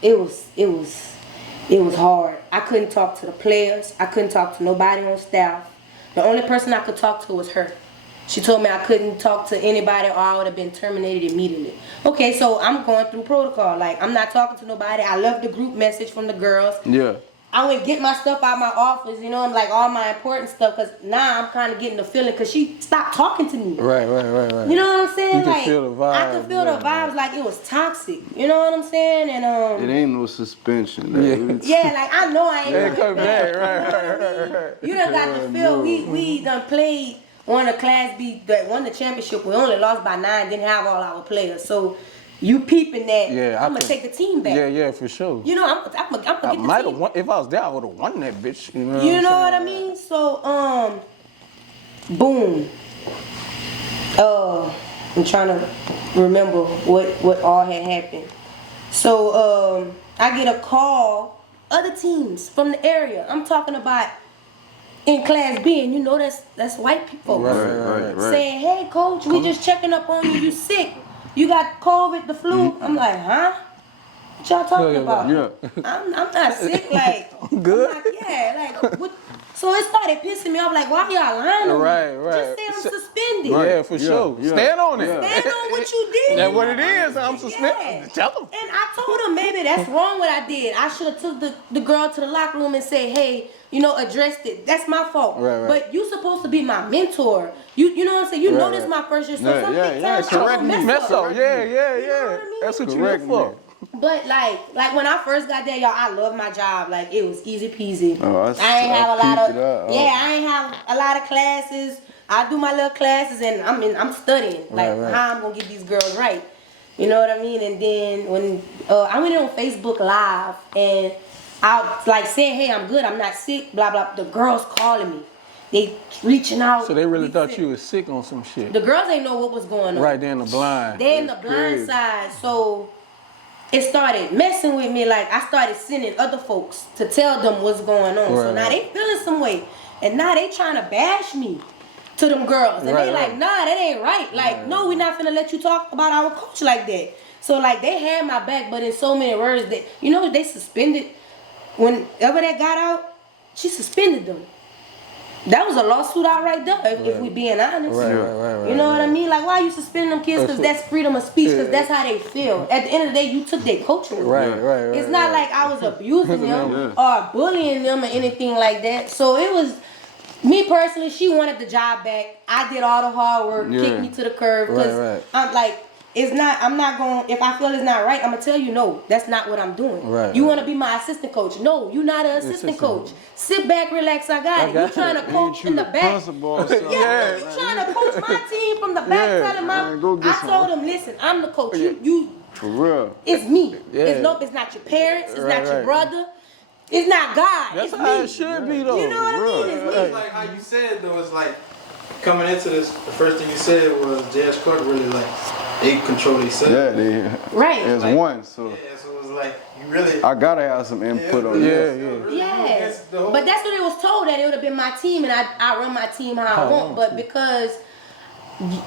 it was hard. I couldn't talk to the players. I couldn't talk to nobody on staff. The only person I could talk to was her. She told me I couldn't talk to anybody or I would have been terminated immediately. Okay, so I'm going through protocol. Like, I'm not talking to nobody. I love the group message from the girls. Yeah. I went get my stuff out of my office, you know, and like all my important stuff, because now I'm kind of getting the feeling, because she stopped talking to me. Right. You know what I'm saying? You can like, feel the vibes. I could feel the vibes like it was toxic. You know what I'm saying? And It ain't no suspension. yeah, like I know I ain't They gonna come get back, back. right. You done got the feel. We done played one of Class B that won the championship. We only lost by 9, didn't have all our players. So you peeping that, Yeah, I'm gonna take the team back. Yeah, for sure. You know, I'm gonna get I the might team. have won. If I was there, I would have won that bitch. You know You know what I mean? So boom. I'm trying to remember what all had happened. So I get a call, other teams from the area. I'm talking about in Class B, and you know that's white people. Right. Saying, hey coach, we just checking up on you. You sick? You got COVID, the flu? I'm like, huh? What y'all talking about? Yeah. I'm not sick. Like, good. I'm like, what? So it started pissing me off. Like, why y'all lying on me? Right. Just say I'm suspended. Yeah, for sure. Yeah. Stand on it. Stand on what you did. That's what it is. I'm Yeah. suspended. Tell them. And I told him maybe that's wrong what I did. I should have took the girl to the locker room and say, hey, you know, addressed it. That's my fault. Right. But you supposed to be my mentor. You know what I'm saying? You know this is my first year. So sometimes I Correct don't me. Mess up. Yeah. You know what I mean? That's what you Correct look for. me. But like when I first got there, y'all, I loved my job. Like it was easy peasy. Oh, I ain't have a lot peeped it out. of I ain't have a lot of classes. I do my little classes and I'm studying like Right. how I'm gonna get these girls right. You know what I mean? And then when I went on Facebook Live and I was like saying, hey, I'm good, I'm not sick, blah blah. The girls calling me, they reaching out. So they really we thought sick. you was sick on some shit. The girls ain't know what was going on. Right there in the blind. They in the blind side, so it started messing with me. Like I started sending other folks to tell them what's going on. So now they feeling some way, and now they trying to bash me to them girls, and they like, nah, that ain't right. Like, no, we not finna let you talk about our coach like that. So like they had my back, but in so many words that they suspended. Whenever that got out, she suspended them. That was a lawsuit out right there, if we being honest. Right. You know what I mean? Like, why are you suspending them kids? Because that's freedom of speech, because that's how they feel. At the end of the day, you took their coaching. Right. It's not like I was abusing them or bullying them or anything like that. So it was, me personally, she wanted the job back. I did all the hard work, kicked me to the curb. Because I'm like, I'm not going, if I feel it's not right, I'm going to tell you, no, that's not what I'm doing. You want to be my assistant coach? No, you're not an assistant coach. Sit back, relax, I got it. You trying to coach in the back. You trying to coach my team from the back, telling I told him, listen, I'm the coach. You For real. It's me. It's not your parents. It's not your brother. It's not God. That's it's how me. it should be, though. You know what I mean? It's me. It's like how you said, though, it's like coming into this, the first thing you said was JS Clark really like, they control themselves. Yeah, they Right. as Like, one, so yeah, so it was like, you really. I gotta have some input on this. Really Yeah. the whole, But that's what it was told, that it would have been my team and I run my team how I want. But because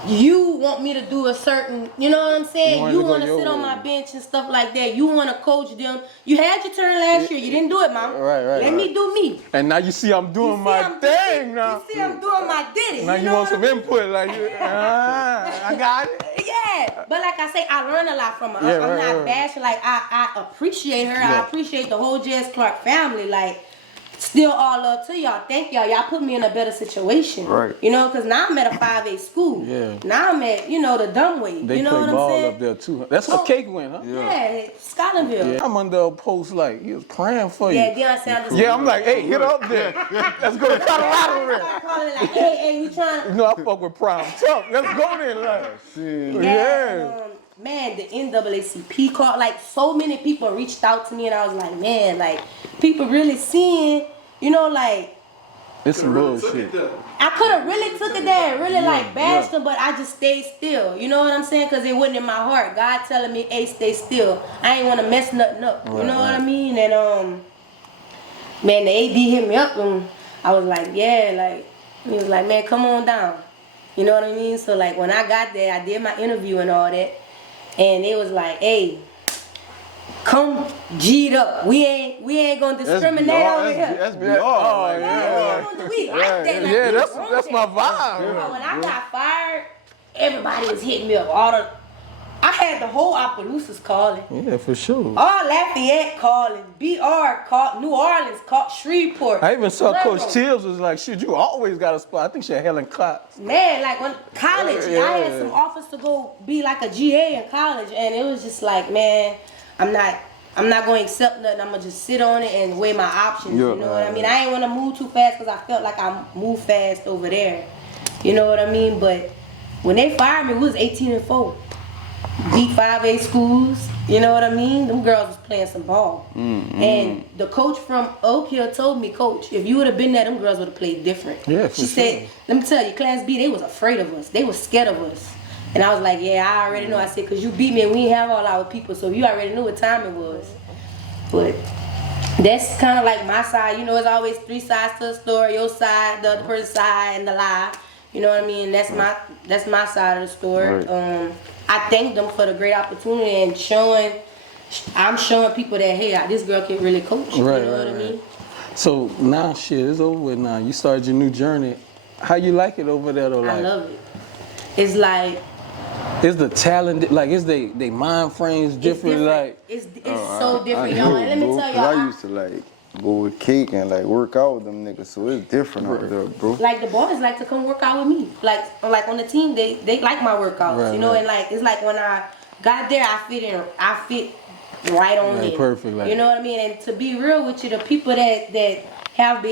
you want me to do a certain, you know what I'm saying? You want to sit on my bench and stuff like that. You want to coach them. You had your turn last year. You didn't do it, Mom. Right. Let me do me. And now you see I'm doing my thing now. You see I'm doing my ditty. Now you want some input, like I got it. Yeah, but like I say, I learn a lot from her. Yeah, I'm not right. bashing. Like I appreciate her. I appreciate the whole Jess Clark family. Like, still all love to y'all. Thank y'all. Y'all put me in a better situation. Right. You know, because now I'm at a 5A school. Yeah. Now I'm at, the dumb way. They you know play what I'm ball saying? up there too. That's what Cake went, huh? Yeah, Scotlandville. Yeah. I'm under a post like he was praying for you. Yeah, Deion Sanders. Yeah, I'm like, hey, hit up there. Let's go to Colorado then. Calling like, hey, we trying. You know, I fuck with Prime Tough. Let's go there, like. Yeah. Man, the NAACP called. Like, so many people reached out to me, and I was like, man, like, people really seeing. Like, It's some bullshit. I could have really took it there and really bashed them, but I just stayed still. You know what I'm saying? Because it wasn't in my heart. God telling me, hey, stay still. I ain't want to mess nothing up. You know what I mean? And, man, the AD hit me up and I was like, yeah, like, he was like, man, come on down. You know what I mean? So, like, when I got there, I did my interview and all that. And it was like, hey, come G'd up. We ain't gonna discriminate over here. That's BR. We like that. Like, Yeah, that's my vibe. When I got fired, everybody was hitting me up. I had the whole Opelousas calling. Yeah, for sure. All Lafayette calling. BR called. New Orleans called. Shreveport. I even saw Railroad. Coach Tibbs was like, shit, you always got a spot. I think she had Helen Klotz. Man, like when college, Yeah. I had some offers to go be like a GA in college, and it was just like, man, I'm not going to accept nothing. I'm going to just sit on it and weigh my options. Yeah. You know what I mean? I ain't want to move too fast because I felt like I moved fast over there. You know what I mean? But when they fired me, we was 18-4. Beat 5A schools. You know what I mean? Them girls was playing some ball. Mm-hmm. And the coach from Oak Hill told me, Coach, if you would have been there, them girls would have played different. Yeah, for she said, let me tell you, Class B, they was afraid of us. They was scared of us. And I was like, yeah, I already know. I said, because you beat me and we didn't have all our people, so you already knew what time it was. But that's kind of like my side. You know, it's always three sides to the story. Your side, the other person's side, and the lie. You know what I mean? That's my side of the story. Right. I thank them for the great opportunity and I'm showing people that, hey, this girl can really coach. You know what I mean? So now shit is over with now. You started your new journey. How you like it over there though? I love it. It's like, is the talent like is they mind frames different? Like it's so different, y'all. And let me tell y'all, I used to like go with Cake and like work out with them niggas, so it's different out there, bro. like the boys like to come work out with me. Like on the team, they like my workouts, you know. And like it's like when I got there, I fit right on in. Perfect, like, you know what I mean? And to be real with you, the people that have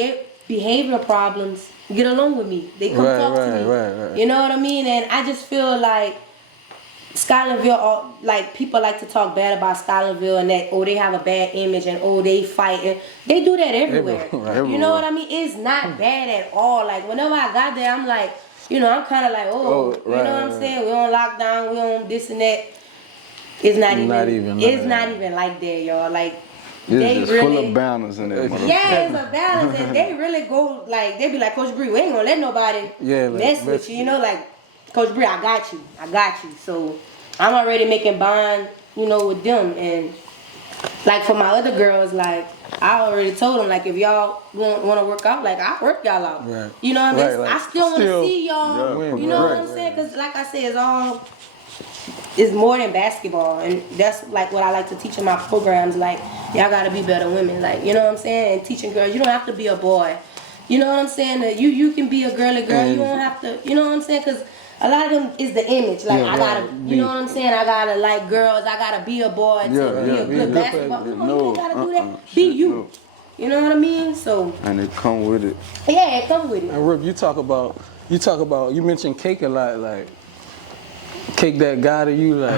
behavioral problems get along with me. They come talk to me. Right. You know what I mean? And I just feel like Scotlandville, like people like to talk bad about Scotlandville and that, they have a bad image and they fight. And they do that everywhere. You know what I mean? It's not bad at all. Like whenever I got there, I'm like, you know, I'm kind of like, you know what I'm saying? We on lockdown, we on this and that. It's not even like that, y'all. Like It's just full of banners in there. Yeah, it's a balance, and they really go like they be like, Coach Bree, we ain't gonna let nobody mess with you. You know, like Coach Bree, I got you. So I'm already making bond, you know, with them. And like for my other girls, like I already told them, like if y'all want to work out, like I work y'all out. Right. You know what I mean? Like, I still want to see y'all. You know what I'm saying? Because like I said, it's more than basketball, and that's like what I like to teach in my programs. Like y'all gotta be better women. Like you know what I'm saying? And teaching girls, you don't have to be a boy. You know what I'm saying? That you can be a girly girl. You don't have to. You know what I'm saying? Because a lot of them is the image. Like I gotta, you know what I'm saying? I gotta like girls. I gotta be a boy to be a good basketball. No, you gotta do that. Be you. You know what I mean? So. And it come with it. Yeah, it come with it. And Rook, you mentioned Cake a lot, like Cake that guy to you, like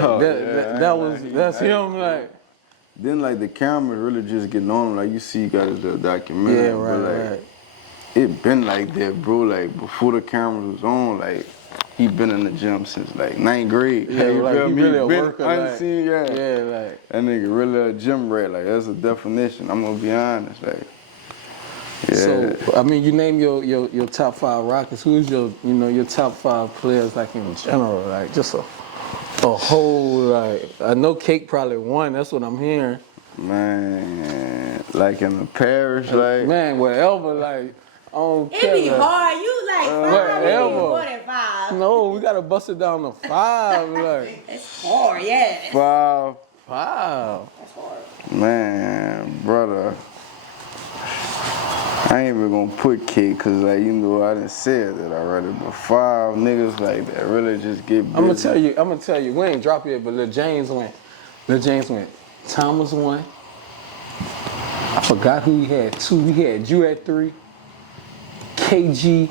that's him, like. Then like the camera really just getting on him, like you see, you got the documentary, but like it been like that, bro. Like before the camera was on, like. He been in the gym since like 9th grade. Yeah, like he really a worker. Unseen, like, that nigga really a gym rat. Like that's a definition. I'm gonna be honest. Like, yeah. So I mean, you name your top 5 Rockets. Who's your top 5 players like in general? Like just a whole like. I know Cake probably won. That's what I'm hearing. Man, like in the Parish, like man, whatever, like. It be hard. You like 5 more than 5. No, we gotta bust it down to 5. Like it's hard, yeah. 5. That's hard. Man, brother, I ain't even gonna put Cake because like you know I done said that already. But 5 niggas like that really just get busy. I'm gonna tell you. We ain't drop yet, but Lil James went. Thomas won. I forgot who he had 2. He had you at 3. KG,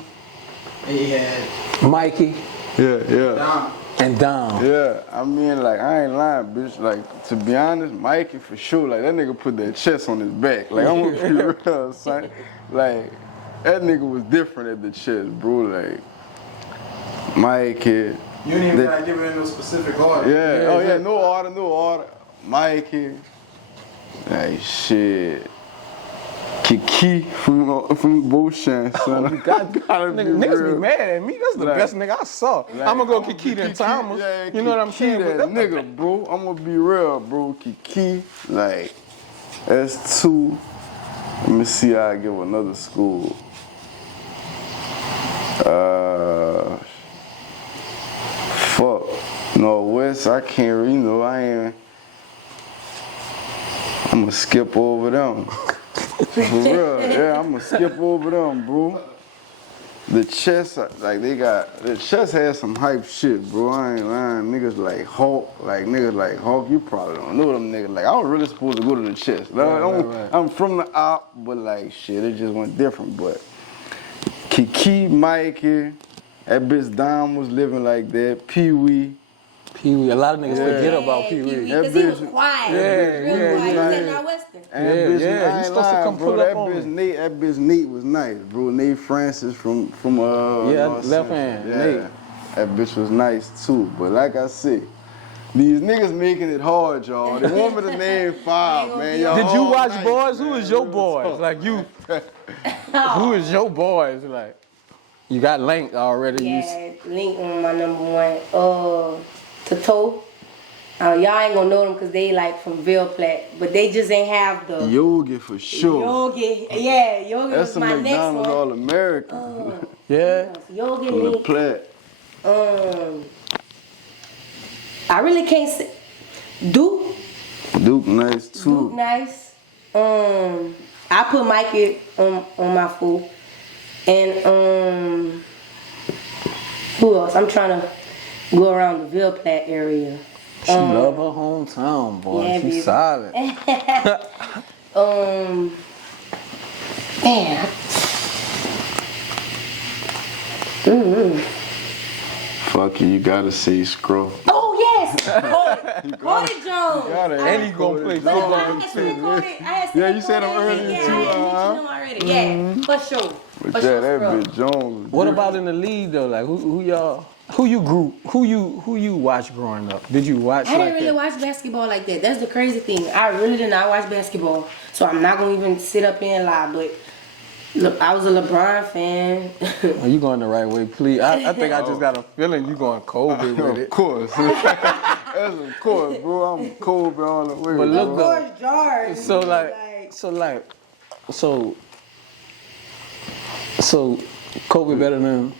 He had Mikey, Dom. and Dom. Yeah, I mean, like, I ain't lying, bitch. Like, to be honest, Mikey for sure, like, that nigga put that chest on his back. Like, I'm gonna be real, son. Like, that nigga was different at the chest, bro. Like, Mikey. You didn't even gotta give it in no specific order. Yeah, no order. Mikey. Like, shit. Kiki from Beauchamp, son. You got gotta be niggas real. be mad at me. That's the Like- best nigga I saw. I'm gonna go Kiki then Thomas. Yeah, You know what I'm Kiki saying? that But nigga, bro. I'm gonna be real, bro. Kiki, like, that's 2. Let me see how I give another school. Fuck. Northwest, I can't really know. I'm gonna skip over them. For real, yeah, I'm gonna skip over them, bro. The chess, like the chess has some hype shit, bro. I ain't lying. Niggas like Hawk, you probably don't know them niggas. Like, I was really supposed to go to the chess. Like, Right. I'm from the op, but like, shit, it just went different. But Kiki, Mikey, that bitch Dom was living like that. Pee-wee. Pee-wee, a lot of niggas forget about Pee-wee. Because he was quiet. Yeah, Real yeah, quiet. He was yeah. at Northwestern. And that bitch, yeah, I he ain't supposed to lying, come bro. pull That up on bitch me. Nate, that bitch Nate was nice, bro. Nate Francis from North left Central. hand, Yeah, Nate. that bitch was nice too. But like I said, these niggas making it hard, y'all. They want me to name 5, man. Y'all Did you all watch nice, Boys? man. Who is your Real boys? talk. Like you, who is your boys? Like, you got Link already. Yeah, Link on my number 1. Tato. Y'all ain't gonna know them because they like from Ville, Platte, but they just ain't have the Yogi for sure. Yogi. Yeah, Yogi That's was a my next McDonald's one. All-American. Yeah. Yogi, From the Link. Platte. I really can't say. Duke Nice too. nice. I put Mikey on my 4. And who else? I'm trying to go around the Ville Platte area. She love her hometown, boy. Yeah, She's baby. solid. Man. Fuck you gotta say scroll. Oh yes, Cody Jones. And he gonna play But football I had said Cody. I had Yeah, said you said him Cody, earlier yeah, too, I had mentioned him already. Yeah, for sure. But For yeah, sure, that bro. bitch Jones. What about in the league though? Like who you watch growing up? Did you watch? I didn't like really that? watch basketball like that. That's the crazy thing. I really did not watch basketball. So I'm not gonna even sit up here and lie. But look, I was a LeBron fan. Are you going the right way, please? I think I just got a feeling you going Kobe with Of it. course. That's of course, bro. I'm Kobe all the way. But look Of though, course, Jordan. so Kobe better than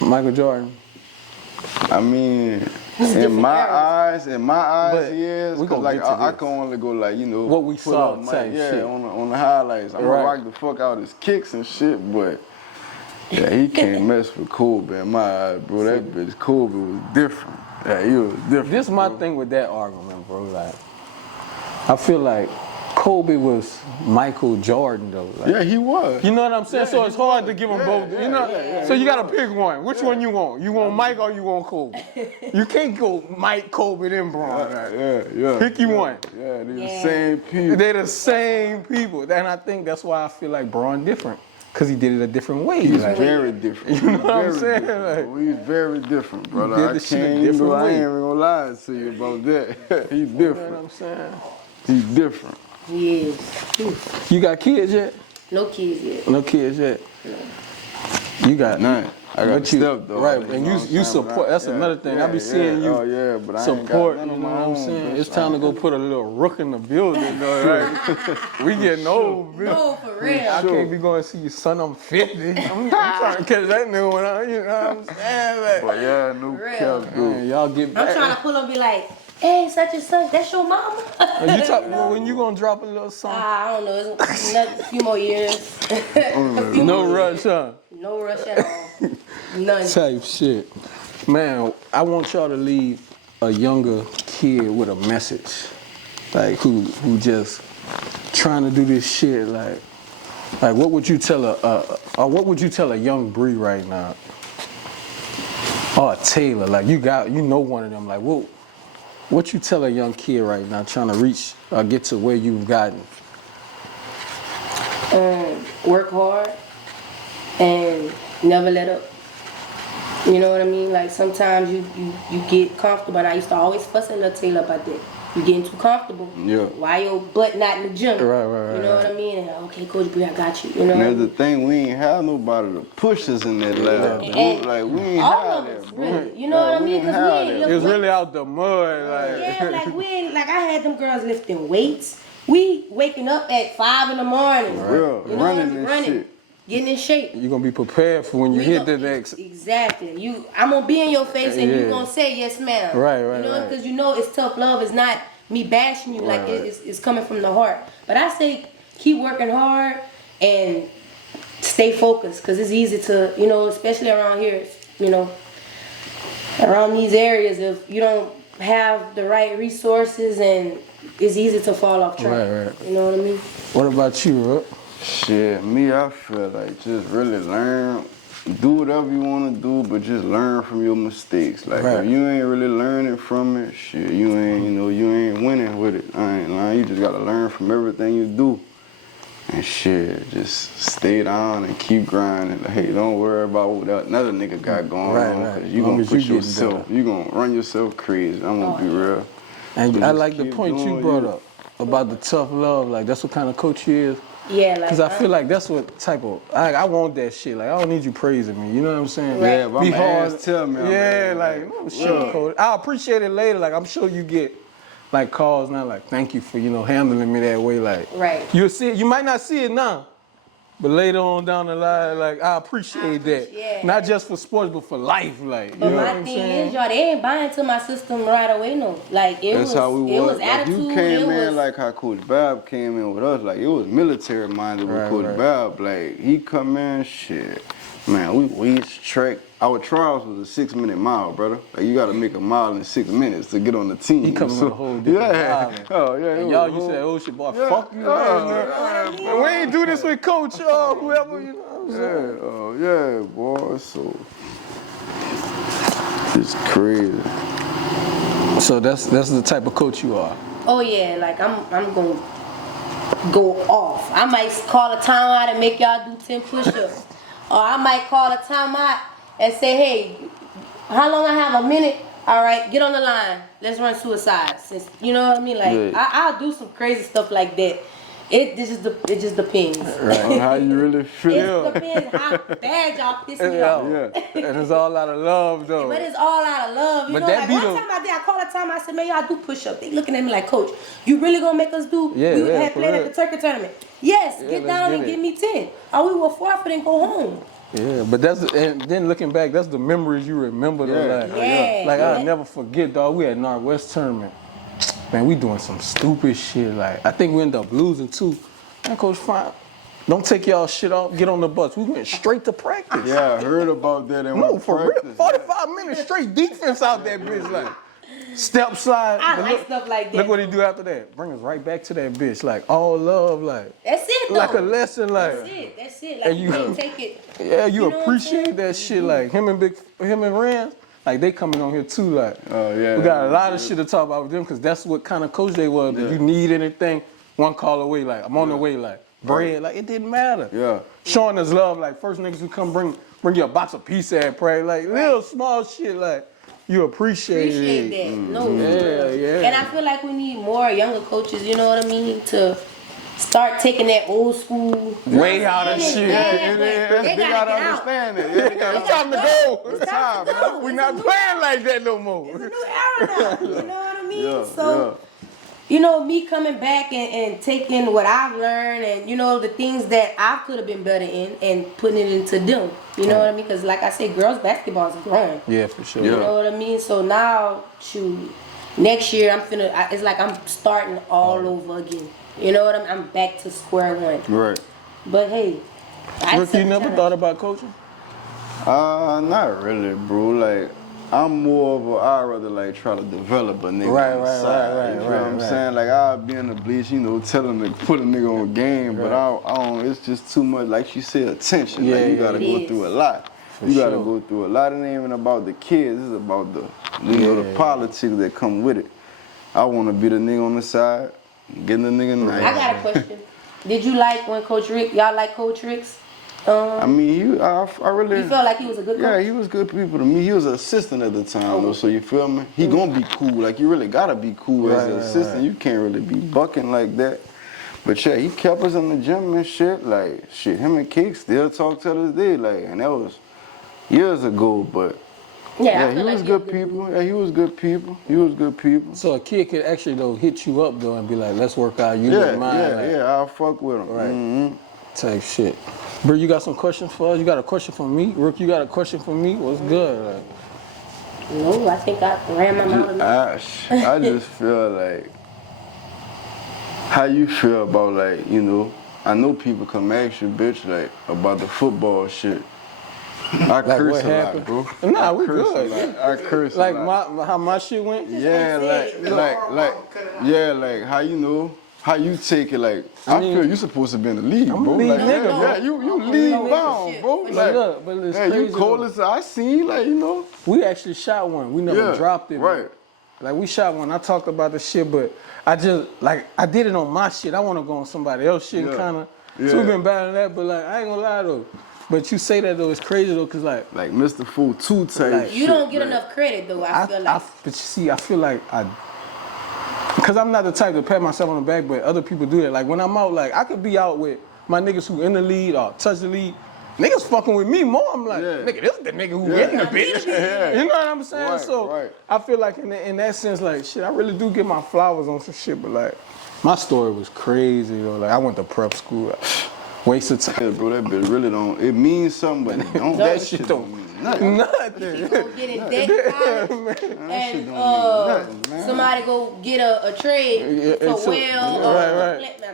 Michael Jordan. I mean, in different my eras. eyes, But he is. we 'Cause gonna like get to I this. can only go like What we pull saw up my- type yeah, shit. on the highlights. I'm Right. gonna rock the fuck out his kicks and shit, but yeah, he can't mess with Kobe in my eyes, bro. That bitch Kobe was different. Yeah, he was different. This is my bro. thing with that argument, bro. Like, I feel like Kobe was Michael Jordan though. Like, Yeah, he was. you know what I'm saying? Yeah, so it's he hard was. to give them Yeah, both. yeah, You know, yeah, so he you gotta was. pick one. Which one you want? You want Mike or you want Kobe? You can't go Mike, Kobe, then Braun. Like, Yeah. Pick you one. Yeah, they the Yeah. same people. They're the same people, and I think that's why I feel like Braun different, cause he did it a different way. He's Like, very different. You know what I'm Very saying? different, Like- bro. He's very different, brother. did I the shit a can't, different I way. ain't even gonna lie to you about that. He's you know different. what I'm saying? He's different. Yes. You got kids yet? No kids yet. No kids yet. You got None. I got But you- step though. right, know and what I'm you saying? support. But That's another thing. I be seeing you Oh yeah, but I ain't support. got You none know of what my I'm own, saying? bitch. It's time to go put a little Rook in the building, though. Right? We getting old, bitch. No, for real. I can't be going to see your son. I'm 50. I'm trying to catch that nigga when I, you know what I'm saying? Like, But yeah, no real. cap, dude. man, y'all get I'm back. trying to pull up and be like, hey, such and such, that's your mama? You talk, when you gonna drop a little song? I don't know. It's a few more years. A few No more rush, huh? No rush at all. None. Type shit. Man, I want y'all to leave a younger kid with a message. Like who just trying to do this shit. Like what would you tell what would you tell a young Bree right now? Or a Taylor, like you know one of them. Like what you tell a young kid right now trying to reach or get to where you've gotten? Work hard and never let up. You know what I mean? Like sometimes you get comfortable. And I used to always fuss at little Taylor about that. You getting too comfortable. Yeah. Why your butt not in the gym? Right. You know what I mean? And, okay, Coach Bree, I got you. You know. And that's the thing, we ain't have nobody to push us in that lab, bro. And Like, we ain't all have of that, us, bro. really. You know what I mean? Because Because we ain't It was lift really out the mud, like. Yeah, like we ain't, like I had them girls lifting weights. We waking up at 5 in the morning. Real, You know, running and shit. Getting in shape. You're gonna be prepared for when you hit the next. Exactly. I'm gonna be in your face and you gonna say yes, ma'am. Right. You know, because you know it's tough love. It's not me bashing you. Like it's coming from the heart. But I say keep working hard and stay focused, because it's easy to, you know, especially around here, you know, around these areas, if you don't have the right resources, and it's easy to fall off track. Right. You know what I mean? What about you, Rook? Shit, me, I feel like just really learn, do whatever you want to do, but just learn from your mistakes. Like, if you ain't really learning from it, shit, you ain't, you know, you ain't winning with it. I ain't lying. You just got to learn from everything you do. And shit, just stay down and keep grinding. Like, hey, don't worry about what that another nigga got going on. Cause you gonna put yourself, you gonna run yourself crazy. I'm gonna be real. And I like the point you brought up about the tough love. Like, that's what kind of coach he is. Yeah, like. Because I feel like that's what type of, I want that shit. Like, I don't need you praising me. You know what I'm saying? Yeah, but be I'm hard. ass, tell me. Yeah, like, no shit, coach. I'll appreciate it later. Like, I'm sure you get, like, calls now, like, thank you for, you know, handling me that way. Like, you'll see it. You might not see it now, but later on down the line, like, I appreciate that. Yeah. Not just for sports, but for life. Like, But you know my what I'm thing saying? is, y'all, they ain't buying to my system right away, no. Like, That's how we it was like, attitude. you came in like how Coach Bab came in with us. Like, it was military minded with Coach Bab. Like, he come in, shit. Man, we track. Our trials was a 6-minute mile, brother. Like, you gotta make a mile in 6 minutes to get on the team. He coming with a whole different vibe. Oh, yeah. And y'all used to say, oh shit, boy, fuck you. Man, we ain't do this with Coach whoever, you know what I'm saying? Yeah, boy. So, it's crazy. So that's the type of coach you are. Oh yeah, like I'm gonna go off. I might call a timeout and make y'all do 10 push-ups. Or I might call a timeout and say, hey, how long I have? A minute? All right, get on the line. Let's run suicide. Since you know what I mean. Like I'll do some crazy stuff like that. It just depends. Right. On how you really feel. It depends how bad y'all piss me off. Yeah. And it's all out of love though. But it's all out of love. You But know, that like be one the- time I called a time, I said, man, y'all do push-up. They looking at me like, Coach, you really gonna make us do? Yeah, we yeah, had for played real. at the turkey tournament. Yes, get let's down get and it. give me 10. Or we will forfeit and go home. Yeah, but and then looking back, that's the memories you remember though. Yeah. Like I'll never forget, dog. We had Northwestern tournament. Man, we doing some stupid shit. Like I think we ended up losing too. And Coach Fine, don't take y'all shit off. Get on the bus. We went straight to practice. Yeah, I heard about that and No, went for practice. real. 45 minutes straight defense out that bitch. Like step slide. I But like look, stuff like that. Look what he do after that. Bring us right back to that bitch. Like all love. Like That's it, though. like a lesson. Like That's it. Like And you you- can't take it. yeah, you know what I'm appreciate saying? that shit. Like him and Rand. Like they coming on here too. Like yeah. we got a lot of shit to talk about with them because that's what kind of coach they was. If you need anything, one call away. Like I'm on the way. Like bread. Like it didn't matter. Yeah. Showing us love. Like first niggas who come bring you a box of pizza and pray. Like little small shit. Like you appreciate Appreciate it. that. No. Yeah. And I feel like we need more younger coaches, you know what I mean, to start taking that old school Way out of shit. Yeah, but they gotta get out. understand it. Yeah, they gotta It's time to go. It's time to go. We not playing like that no more. It's a new era now. You know what I mean? Yeah, So, you know, me coming back and taking what I've learned and, you know, the things that I could have been better in and putting it into them. You know what I mean? Because, like I said, girls' basketball is growing. Yeah, for sure. You know what I mean? So now, next year, it's like I'm starting all over again. You know what I mean? I'm back to square one. Right. But hey, Rick, you never thought about coaching? Not really, bro. Like, I'm more of I'd rather like try to develop a nigga Right, on the right, side. right, You know right, what I'm right. saying? Like, I'll be in the bleach, you know, telling to put a nigga on game, but I don't, it's just too much, like you said, attention. Yeah, like, you yeah, gotta it go is. through a lot. You gotta go through a lot. It ain't even about the kids, it's about the, you know, the politics that come with it. I wanna be the nigga on the side, getting the nigga nice. I got a question. Did you like when Coach Rick, y'all like Coach Rick's? I mean, I really. You felt like he was a good coach? Yeah, he was good people to me. He was an assistant at the time, though, so you feel me? He gonna be cool. Like, you really gotta be cool as an assistant. Right. You can't really be bucking like that. But yeah, he kept us in the gym and shit. Like, shit, him and Cake still talk to this day. Like, and that was years ago, but. Yeah, he was good people. Yeah, he was good people. He was good people. So a kid could actually though hit you up though and be like, "Let's work out. You don't mind." Yeah, I'll fuck with him. Right. Mm-hmm. Type shit. Bro, you got some questions for us? You got a question for me? Rook, you got a question for me? What's good? Like, no, I think I ran my mouth enough. I just feel like, how you feel about like, you know, I know people come ask you, bitch, like about the football shit. I curse a lot, bro. Nah, we good. I curse like a lot. how my shit went? Yeah, like how you know, how you take it. Like I feel you supposed to be in the league, bro. Like, yeah, you league bound, bro. Like, look, but it's yeah, crazy, you cold as I seen, like you know. We actually shot one. We never dropped it. Right. Like we shot one. I talked about the shit, but I just like I did it on my shit. I want to go on somebody else's shit, kind of. So we've been battling that, but like I ain't gonna lie though. But you say that though, it's crazy though, cause like Mr. Fool 2 type. Like, you don't get enough credit though. I feel like. But you see, I feel like cause I'm not the type to pat myself on the back, but other people do that. Like when I'm out, like I could be out with my niggas who in the lead or touch the lead. Niggas fucking with me more. I'm like, nigga, this is the nigga who in the bitch. You know what I'm saying? I feel like in that sense, like shit, I really do get my flowers on some shit, but like my story was crazy though. Like I went to prep school. Waste of time. Yeah, bro, that bitch really don't. It means something, but it don't. That shit don't mean nothing. You go get in debt and somebody go get a trade for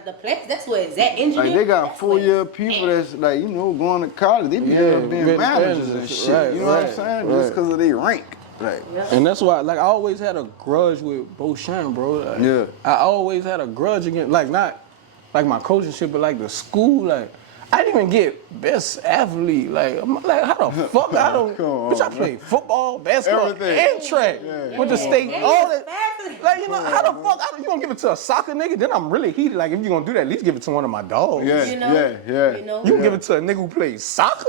the Platte. That's where it's at. Engineer. Like they got 4-year people that's like, you know, going to college. They be being managers and shit. Right, you know what I'm saying? Just because of their rank. Like, and that's why, like, I always had a grudge with Beauchamp, bro. Like, I always had a grudge against, like, not like my coaching shit, but like the school, like, I didn't even get best athlete. Like, I'm like, how the fuck I don't? Bitch, I played football, basketball, and track with the state, all that. Like, you know, how the fuck you gonna give it to a soccer nigga? Then I'm really heated. Like, if you gonna do that, at least give it to one of my dogs. You can give it to a nigga who plays soccer.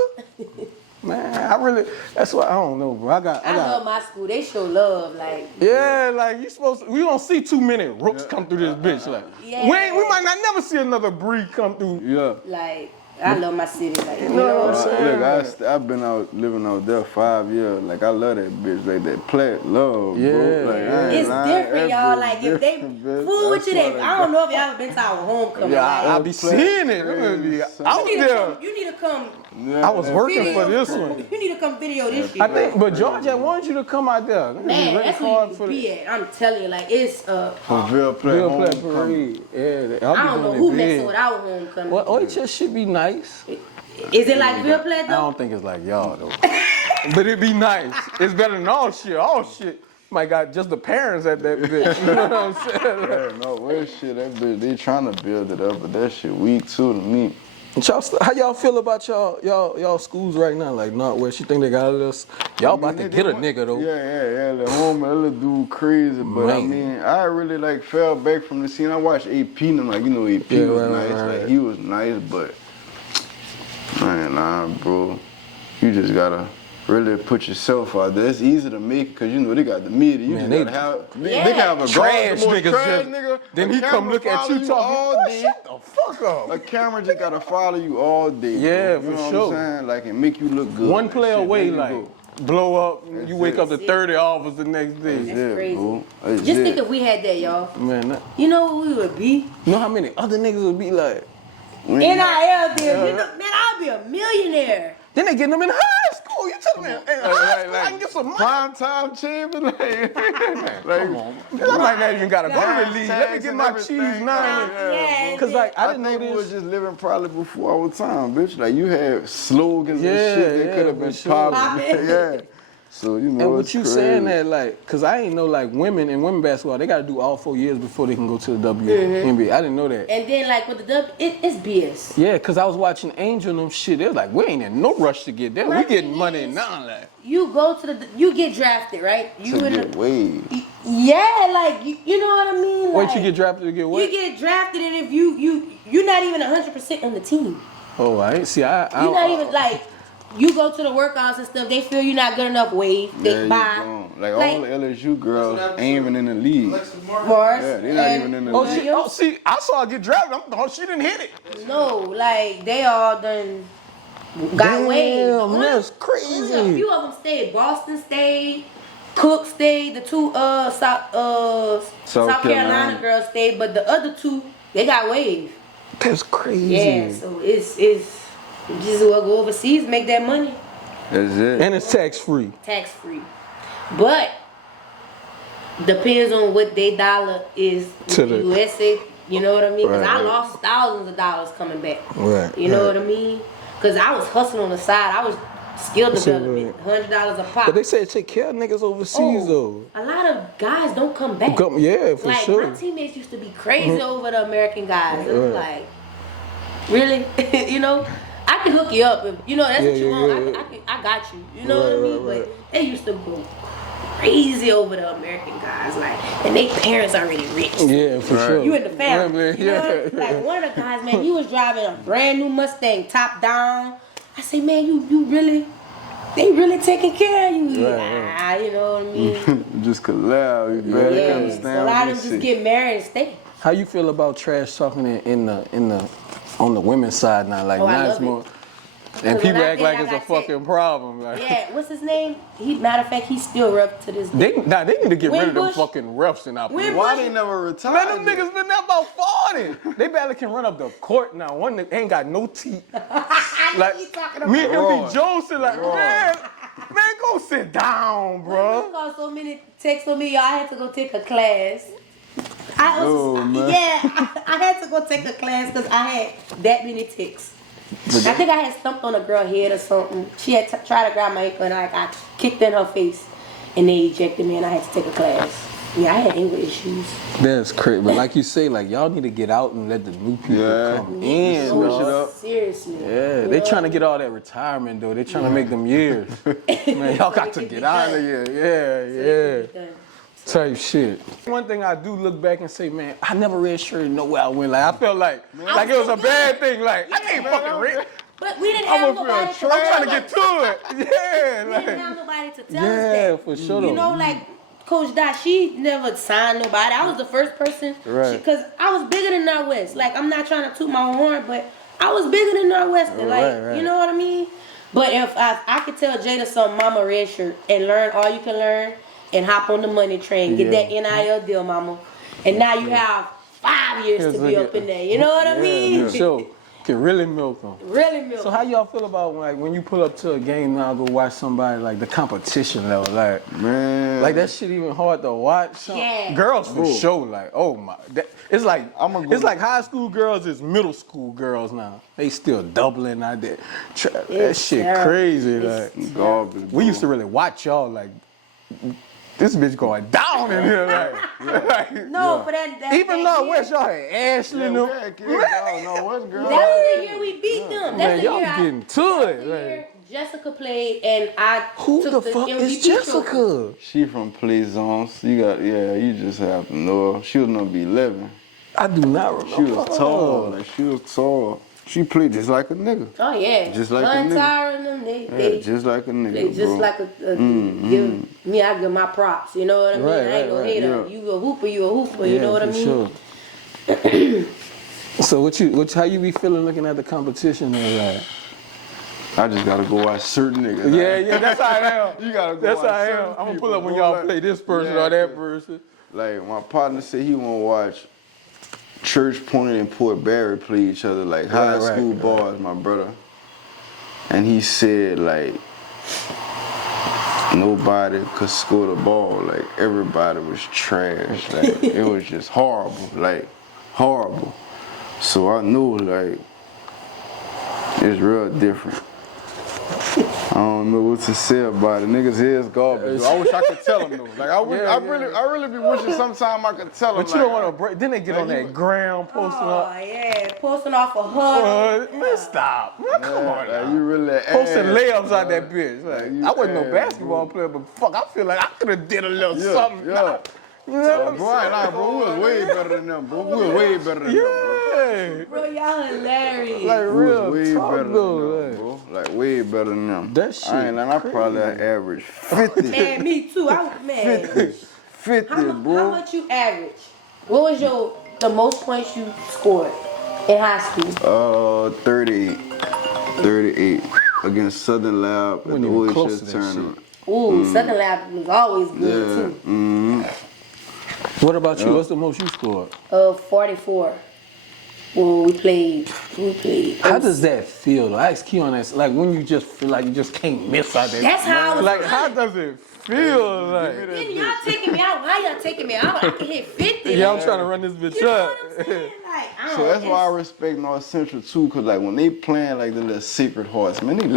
Man, that's why I don't know, bro. I love my school. They show love, like. Yeah, like we don't see too many Rooks come through this bitch. Like, we might not never see another breed come through. Yeah. Like, I love my city. Like, you know what I'm saying? Look, I've been living out there 5 years. Like, I love that bitch. Like, that Platte love, bro. Like, it's different, y'all. Like, if they fool with you, I don't know if y'all ever been to our homecoming. Yeah, I be seeing it. You need to come. I was working for this one. You need to come video this shit. I think, but Georgia wanted you to come out there. Man, that's where you can be at. I'm telling you, like, it's Ville Platte Parade. Yeah, I don't know who messing with our homecoming. Well, OHS should be nice. Is it like Ville Platte though? I don't think it's like y'all though. But it'd be nice. It's better than all shit. All shit. My God, just the parents at that bitch. You know what I'm saying? Yeah, no, well, shit, that bitch, they trying to build it up, but that shit weak too to me. How y'all feel about y'all schools right now? Like Northwest, you think they got a little? Y'all about to get a nigga though. Yeah. The homie, that little dude crazy, but I mean, I really like fell back from the scene. I watched AP and I'm like, you know, AP was nice. Like he was nice, but man, nah, bro, you just gotta really put yourself out there. It's easy to make it because you know they got the media. You just gotta have they can have a trash nigga. Nigga. Then he come look at you talking all day. Shut the fuck up. A camera just gotta follow you all day. Yeah, bro. You know for sure. what I'm saying? Like and make you look good. One play away, like blow up. You wake up to 30 offers the next day. That's crazy. Just think if we had that, y'all. Man, you know what we would be? You know how many other niggas would be like? NIL deal. Man, I'll be a millionaire. Then they getting them in high school. You tell me, I can get some money. Prime time champion. Like, come on. I might not even gotta go to the league. Let me get my cheese now. Cause like I didn't know this. We was just living probably before our time, bitch. Like you had slogans and shit that could have been popular. So you know. And what you saying that like, cause I ain't know like women in women basketball, they gotta do all 4 years before they can go to the WNBA. I didn't know that. And then like with the it's BS. Yeah, cause I was watching Angel and them shit. They was like, we ain't in no rush to get there. We getting money now. Like you go to you get drafted, right? You to get weighed. Yeah, like you know what I mean. Wait, you get drafted to get what? You get drafted, and if you're not even 100% on the team. Oh, I ain't see. You're not even like. You go to the workouts and stuff. They feel you're not good enough. Wave. They buy. Like all the LSU girls ain't even in the league. Mars. Yeah, they're not even in the league. See, I saw her get drafted. She didn't hit it. No, like they all done got waves. Damn, that's crazy. A few of them stayed. Boston stayed. Cook stayed. The two South Carolina girls stayed, but the other two they got waves. That's crazy. Yeah, so it's just will go overseas, make that money. That's it. And it's tax free. Tax free, but depends on what they dollar is To in the the- USA. You know what I mean? Because Right, I right. lost thousands of dollars coming back. Right. You know what I mean? Because I was hustling on the side. I was skill development, $100 a pop. But they say take care of niggas overseas though. A lot of guys don't come back. Yeah, for like sure. my teammates used to be crazy over the American guys. It was like, really? You know, I can hook you up if you know that's what you want. I got you. You know what I mean? Right. But they used to go crazy over the American guys, like, and they parents already rich. Yeah, for sure. You in the family. You know? Yeah. Like one of the guys, man, he was driving a brand new Mustang, top down. I say, man, you really, they really taking care of you. Right. You know what I mean? Just cause loud, you better Yeah. understand. So a lot of them just get married and stay. How you feel about trash talking in the on the women's side now? Like Oh, I now it's love more, it. and 'Cause people when I act did, like I it's a got fucking problem. Like, Yeah, what's his name? Matter of fact, he's still rough to this day. they need to get rid of them Wimbush? fucking refs in our Wimbush? Why they never retired? Man, them niggas been there about 40. They barely can run up the court now. One nigga ain't got no teeth. Like, He talking me and about him be Joseph, like, man, go sit down, I bro. got so many texts on me, y'all. I had to go take a class. I had to go take a class because I had that many texts. I think I had stumped on a girl's head or something. She had tried to grab my ankle and I got kicked in her face and they ejected me and I had to take a class. Yeah, I had anger issues. That's crazy. But like you say, like, y'all need to get out and let the new people come in, Switch bro. it up. Seriously. Yeah, they trying to get all that retirement, though. They trying to make them years. Man, y'all got to get out of here. Yeah. Type shit. One thing I do look back and say, man, I never redshirted nowhere I went. Like, I felt like it was a bad thing. Like, I can't fucking red. But we didn't have nobody to I'm trying to get to it. Yeah, We like, didn't have nobody to tell us that. for sure. You know, like Coach Da, she never signed nobody. I was the first person. Right. Because I was bigger than Northwest. Like, I'm not trying to toot my own horn, but I was bigger than Northwestern. Like, Right. you know what I mean? But if I could tell Jada something, mama red shirt, and learn all you can learn, and hop on the money train, get that NIL deal, mama. And now you have 5 years to be up in there. You know what I mean? For sure. Can really milk them. Really milk. So how y'all feel about when you pull up to a game now, go watch somebody like the competition level, like Man. like that shit even hard to watch. Yeah. Girls for sure, like oh my, it's like I'ma go- it's like high school girls is middle school girls now. They still doubling out there. That It's shit terrible. crazy. Like Garbage, we used to really watch y'all like. This bitch going down in here, like No, but that even that though year- West y'all had Ashley and them. I don't know what's girl. That was the year we beat them. Man, That's the y'all year getting to that it. was the Like, year Jessica played and I who took the fuck MVP is trophy. Jessica? She from Plaisance. You just have to know her. She was number 11. I do not remember. She was tall. Like, she was tall. She played just like a nigga. Oh yeah, Just like a nigga. Tyra and them, they Just like a nigga, they just bro. like I give my props. You know what I mean? Right, I ain't no right, hater. yeah. You a hooper, you know what I for mean? Sure. So how you be feeling looking at the competition and like? I just gotta go watch certain niggas. Yeah, that's how I am. You gotta go That's watch how I am. certain I'm gonna people, pull up when bro. y'all Like, play this person yeah, or that person. Like, my partner said he wanna watch Church Point and Port Barry play each other, like high Right, school right. boys, my brother. And he said, like, nobody could score the ball. Like, everybody was trash. Like, it was just horrible. Like, horrible. So I knew, like, it's real different. I don't know what to say about it. Niggas here's garbage. I wish I could tell them though. Like I really be wishing sometime I could tell them. But you don't want to break. Then they get on that ground posting Oh up. yeah, posting off a hug. Man, stop. Man, come on Like, now. you really Posting ass, layups out that bitch. Like, you I wasn't no ass, basketball player, but fuck, I feel like I could have did a little something. Yeah. You know what I'm Bro, I ain't lying, bro. We was way better than them, bro. We was way better than them, bro. saying? Bro, y'all hilarious. like We real was way talk better though. than them, bro. Like way better than them. That shit I ain't lying, I probably average 50. Man, me too. Man. 50, How bro. much you average? What was the most points you scored in high school? 38 against Southern Lab at Wasn't the even close to OHS that tournament. Ooh, Southern Lab was always good Yeah. too. What about you? What's the most you scored? 44. When we played. How does that feel? I ask Key on that. Like when you just feel like you just can't miss out there. That's how I was Like feeling. how does it feel? Like Then y'all taking me out. Why y'all taking me out? I can hit 50. yeah, I'm like, trying to run this bitch you know up. what I'm saying? Like, I don't So know. that's why I respect North Central too, cause like when they playing like the little secret horse, man, they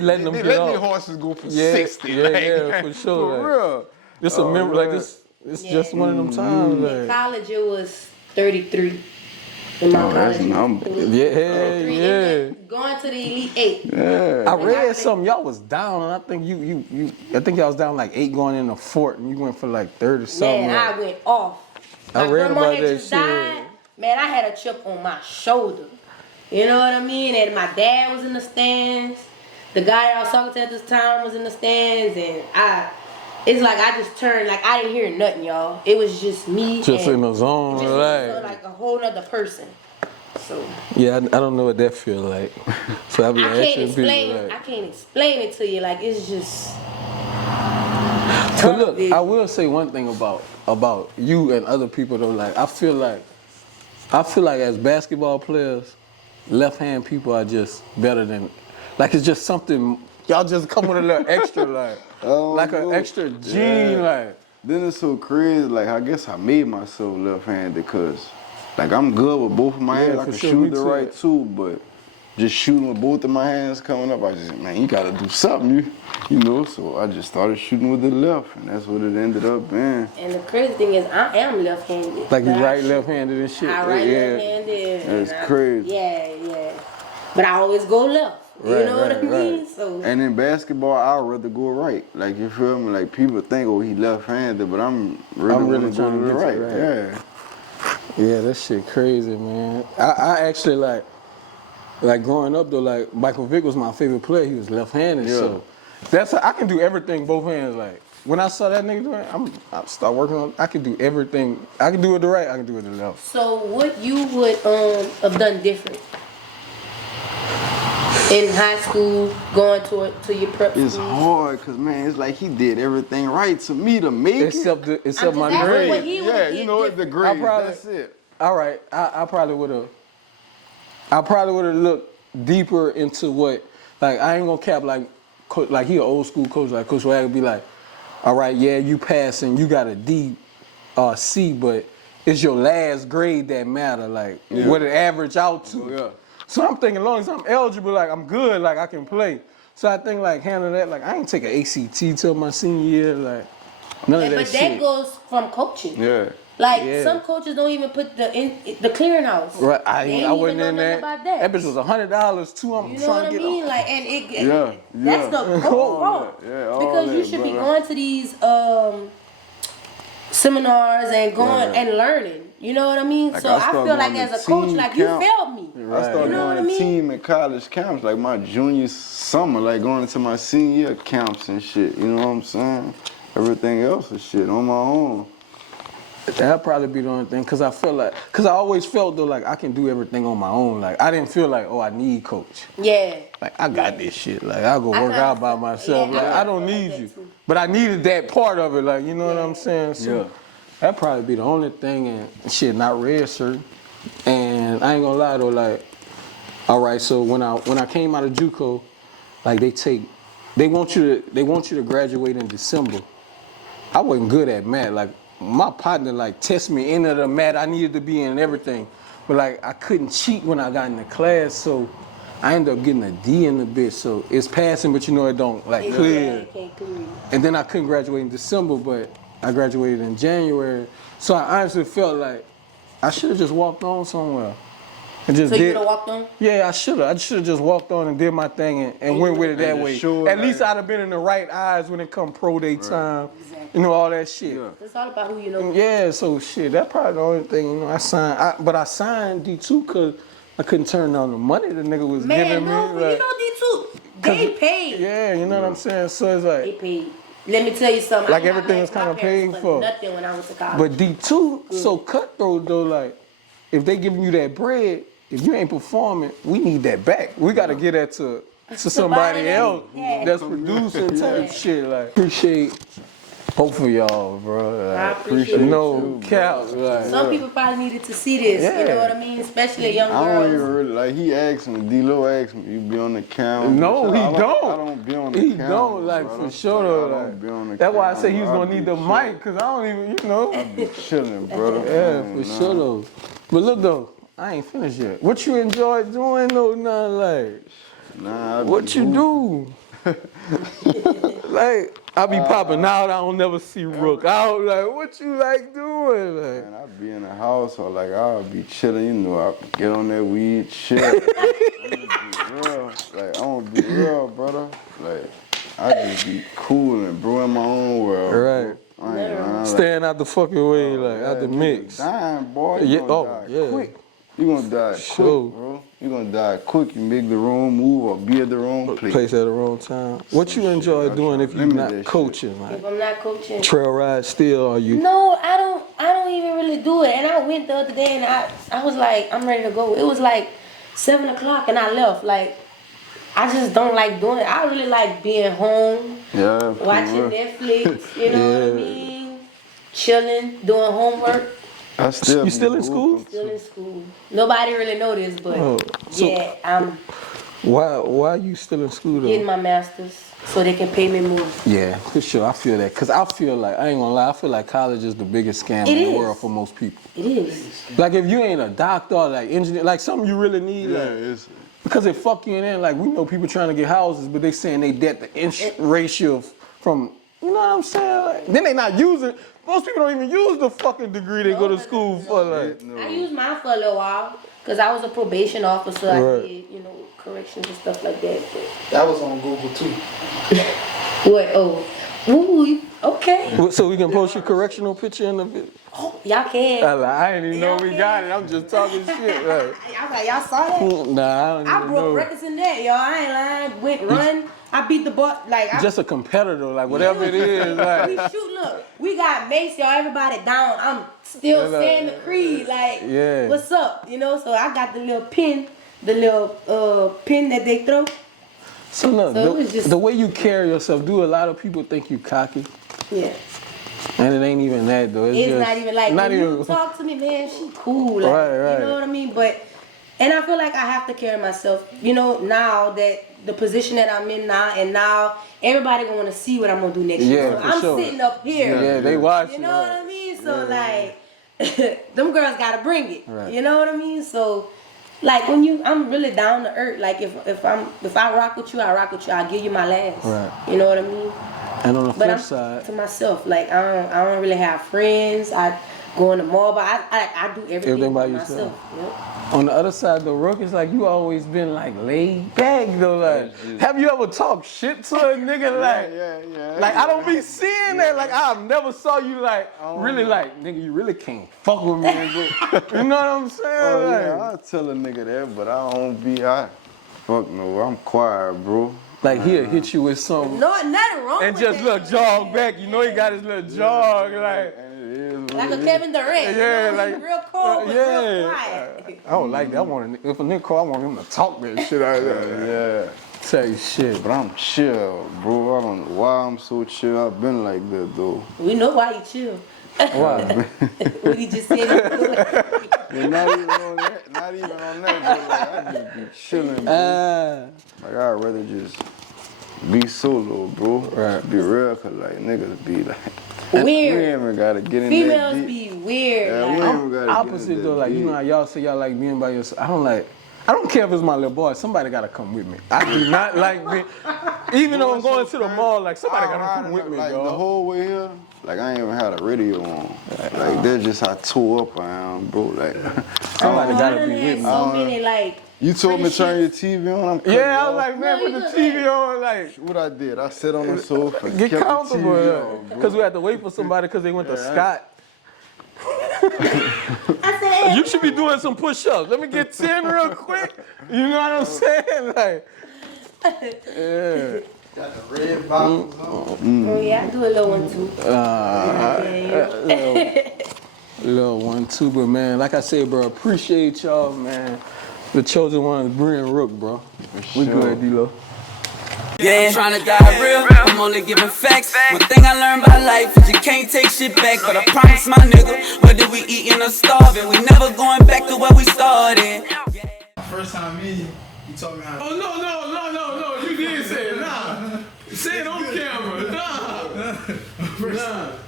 letting them these get off. horses go for Yeah, 60. yeah, like, yeah, for sure. For like, real. This a memory. Like man. this. It's just one of them times. In Like, college, it was 33. In my that's college. number. It was yeah, 33. yeah. Going to the Elite 8. Yeah. I read something. Y'all was down, and I think I think y'all was down like 8 going in the fort, and you went for like 30 or something. Man, like. I went off. I My read grandma about had that just shit. died. Man, I had a chip on my shoulder. You know what I mean? And my dad was in the stands. The guy that I was talking to at this time was in the stands, and it's like I just turned, like I didn't hear nothing, y'all. It was just me. Just and in the zone, just right? like a whole nother person. So Yeah, I don't know what that feel like. So I be I asking can't explain people it. like. I can't explain it to you. Like it's just. But look, I will say one thing about you and other people though. Like I feel like as basketball players, left-hand people are just better than. Like it's just something y'all just come with a little extra like an extra gene like. Then it's so crazy, like I guess I made myself left-handed because like I'm good with both of my hands. I for can sure, shoot me the too. right too, but just shooting with both of my hands coming up, I just, man, you gotta do something, you know, so I just started shooting with the left, and that's what it ended up being. And the crazy thing is, I am left-handed. Like you but right, left-handed and shit. I right yeah. left-handed. That's and crazy. Yeah. But I always go left. You Right, know what I right, mean? right. So And in basketball, I'd rather go right. Like, you feel me? Like, people think, oh, he left-handed, but I'm really trying to go to the get right. you right. Yeah. Yeah, that shit crazy, man. I actually like growing up though, like Michael Vick was my favorite player. He was left-handed, so that's I can do everything both hands. Like when I saw that nigga doing it, I start working on. I can do everything. I can do it the right. I can do it the left. So what you would have done different in high school, going to your prep It's school? hard, because, man, it's like he did everything right to me to make it. Except my just asking what grade. he would've Yeah, did you know what? The grade, probably- that's it. All right, I probably would have looked deeper into what, like I ain't gonna cap like he an old school coach, like Coach Wag would be like, all right, yeah, you passing, you got a D or C, but it's your last grade that matter, like what it average out to. Oh, yeah. So I'm thinking, as long as I'm eligible, like I'm good, like I can play. So I think like handle that, like I ain't take an ACT till my senior year, like none of that But shit. that goes from coaching. Yeah. Like Yeah. some coaches don't even put the clearinghouse. Right, They I ain't wasn't even in know that. nothing about that. Bitch was $100 too. I'm You know trying what I to get mean? off. Like, and it Yeah, that's yeah. the whole wrong. Yeah, all Because you that, should be brother. going to these seminars and going and learning. You know what I mean? Like, so I I started feel like going to as a coach, team like camp. you failed me. I started You know what going I to mean? team and college camps, like my junior summer, like going into my senior year camps and shit. You know what I'm saying? Everything else is shit on my own. That'd probably be the only thing, cause I always felt though like I can do everything on my own. Like I didn't feel like, oh, I need coach. Yeah. Like I got this shit. Like I'll go I work kinda out by feel- myself. yeah, Like I I don't feel like need that you. too. But I needed that part of it. Like you know what I'm saying? So Yeah. that'd probably be the only thing. And shit, not red shirt. And I ain't gonna lie though, like, all right. So when I came out of JUCO, like they want you to graduate in December. I wasn't good at math. Like my partner like test me into the math I needed to be in and everything. But like I couldn't cheat when I got in the class, so I ended up getting a D in the bitch. So it's passing, but you know it don't like clear. You can't clear. And then I couldn't graduate in December, but I graduated in January. So I honestly felt like I should have just walked on somewhere. And just So you did. could have walked on? Yeah, I should have. I should have just walked on and did my thing and went with it that just way. showed At like- least I'd have been in the right eyes when it come pro day time. Exactly. You know, all that shit. Yeah. It's all about who you know. Yeah, so shit, that's probably the only thing, you know, I signed D2 because I couldn't turn down the money the nigga was Man, giving no, me. but Like, D2, they paid. yeah, you know what I'm saying? So it's They like, paid. Let me tell you something. Like I did not everything was ask my kinda parents paid for. Nothing when I went to college. but D2 so cutthroat though. Like, if they giving you that bread, if you ain't performing, we need that back. We gotta get that to somebody else that's producing type shit. Like, appreciate both of y'all, bro. I Like, appreciate it no too. cap. Like, Some people probably needed to see this. You know what I mean? Especially young I don't even girls. really, like, he asked me, D-Lo asked me, you be on the camera? No, he I don't. I don't be on the he camera. don't, like, brother. for sure though. I don't Like, be on the that's why I camera. say he was I gonna be need the chilling. mic, cause I don't even, you know. I be chilling, brother. Yeah, for sure though. But look though, I ain't finished yet. What you enjoy doing though? Nothing like. Nah, I be What you do? Like, I be popping out. I don't never see Rook out. Like, what you like doing? Like, Man, I be in the house or like I'll be chilling, you know, I get on that weed, chill. I'm gonna be real. Like, I'm gonna be real, brother. Like, I just be cool and bro in my own world. Right. Bro. I ain't lying. staying out the fucking way, like, out the nigga mix. Dying, boy. You Yeah, gonna oh, die yeah. quick. You gonna die Sure. quick, bro. You gonna die quick. You make the wrong move or be at the wrong place. Place at the wrong time. What you enjoy doing if you're Limit not that coaching? Like, If I'm not coaching. trail ride still, or you? No, I don't even really do it. And I went the other day and I was like, I'm ready to go. It was like 7 o'clock and I left. Like, I just don't like doing it. I really like being home, Yeah. for watching real. Netflix, you know what I mean? Chilling, doing homework, I still You be still in school? hooping. still in school. Nobody really know this, but Oh, so- yeah, I'm Why you still in school though? getting my master's so they can pay me more. Yeah, for sure. I feel that. Cause I feel like, I ain't gonna lie, I feel like college is the biggest scam It in the is. world for most people. It is. Like if you ain't a doctor or like engineer, like something you really need, Yeah, like, it's because it fuck you in there. Like we know people trying to get houses, but they saying they debt the inch ratio from, you know what I'm saying? Like, then they not using, most people don't even use the fucking degree they go to school for. Like, I used mine for a little while because I was a probation officer. I Right. did, you know, corrections and stuff like that. But That was on Google too. what? Oh, ooh, okay. so we can post your correctional picture in the video. Oh, y'all can. I ain't even know we got it. I'm just talking shit. Like, I was like, y'all saw that? nah, I don't I even broke know. records in that, y'all. I ain't lying. Went run. I beat the butt. Like, I Just a competitor, like whatever it is. we Like, shoot, look, we got mace, y'all, everybody down. I'm still Yeah, saying the creed, like, yeah. what's up? You know, so I got the little pin that they throw. so look, So it was just- the way you carry yourself, do a lot of people think you cocky? Yeah. And it ain't even that though. It's just, not even like, not when even, you talk to me, man, she cool. Like, Right. You know what I mean? And I feel like I have to carry myself, you know, now that the position that I'm in now, and now everybody gonna wanna see what I'm gonna do next Yeah, year. So for I'm sure. sitting up here. yeah, they watch You know what right. I mean? So like, them girls gotta bring it. Right. You know what I mean? So, like I'm really down to earth. Like if I rock with you, I rock with you. I'll give you my last. Right. You know what I mean? And on the But flip I'm side, to myself. Like I don't really have friends. I go in the mall, but I do everything Everything by by yourself. myself. on the other side, the Rook is like you always been like laid back though. Like, have you ever talked shit to a nigga? Like, yeah. like I don't be seeing that. Like I've never saw you like really like nigga. You really can't fuck with me. But, you know what I'm saying? Oh, like, yeah, I'll tell a nigga that, but I don't be, fuck no, I'm quiet, bro. like he'll hit you with something No, nothing wrong and with just that. little jog back. You know he got his little jog like. And it is what Like it a is. Kevin Durant. Yeah, you know, like he's real cold, but real yeah. quiet. I don't like that. I want if a nigga call, I want him to talk that shit out there. Yeah, Say shit. but I'm chill, bro. I don't know why I'm so chill. I've been like that, though. We know why you chill. Why? What he just said. Yeah, not even on that, but like, I just be chilling, bro. Like, I'd rather just be solo, bro. Right. Be real, cause like, niggas be like, Weird. we ain't even gotta get in Females that deep. be weird. Yeah, like, we ain't even gotta Opposite get in though, that like you deep. know how y'all say y'all like being by yourself. I don't care if it's my little boy. Somebody gotta come with me. I do not like being, even though I'm going to the mall. Like somebody gotta come with me, like, dog. the whole way here, like, I ain't even had a radio on. Like, that's just how tore up I am, bro. Like, Somebody I gotta done be had with me. so many like. you told me to turn your TV on. I'm cutting Yeah, I it was off. like, man, No, put you the good, TV on, like. What I did, I sat on the sofa and Get kept comfortable, the TV on, bro. because we had to wait for somebody because they went to Scott. I said, You should be doing some push-ups. Let me get 10 real quick. You know what I'm saying? Like, yeah. Got the red bottles on. oh yeah, I do a little one too. Little one too, but man, like I said, bro, appreciate y'all, man. The chosen ones, Breonna, Rook, bro. We good, D-Lo. Yeah, I'm tryna die real, I'm only giving facts. One thing I learned about life is you can't take shit back. But I promise my nigga, whether we eating or starving, we never going back to where we started. First time me, you told me how. Oh, no, you did say it, nah. Say it on camera, nah.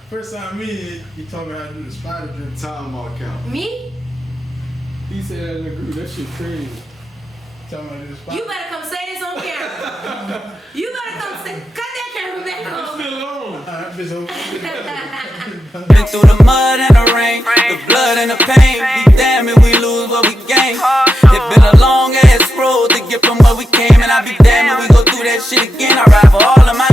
First time me, he told me how to do the spider drip timeout count. Me? He said that in the group, that shit crazy. Tell me how to do the spider. You better come say this on camera. You better come say, cut that camera back on. Still on. That bitch over. Been through the mud and the rain, the blood and the pain. Be damn if we lose what we gain. It's been a long ass road to get from where we came, and I be damn if we go through that shit again. I ride for all of my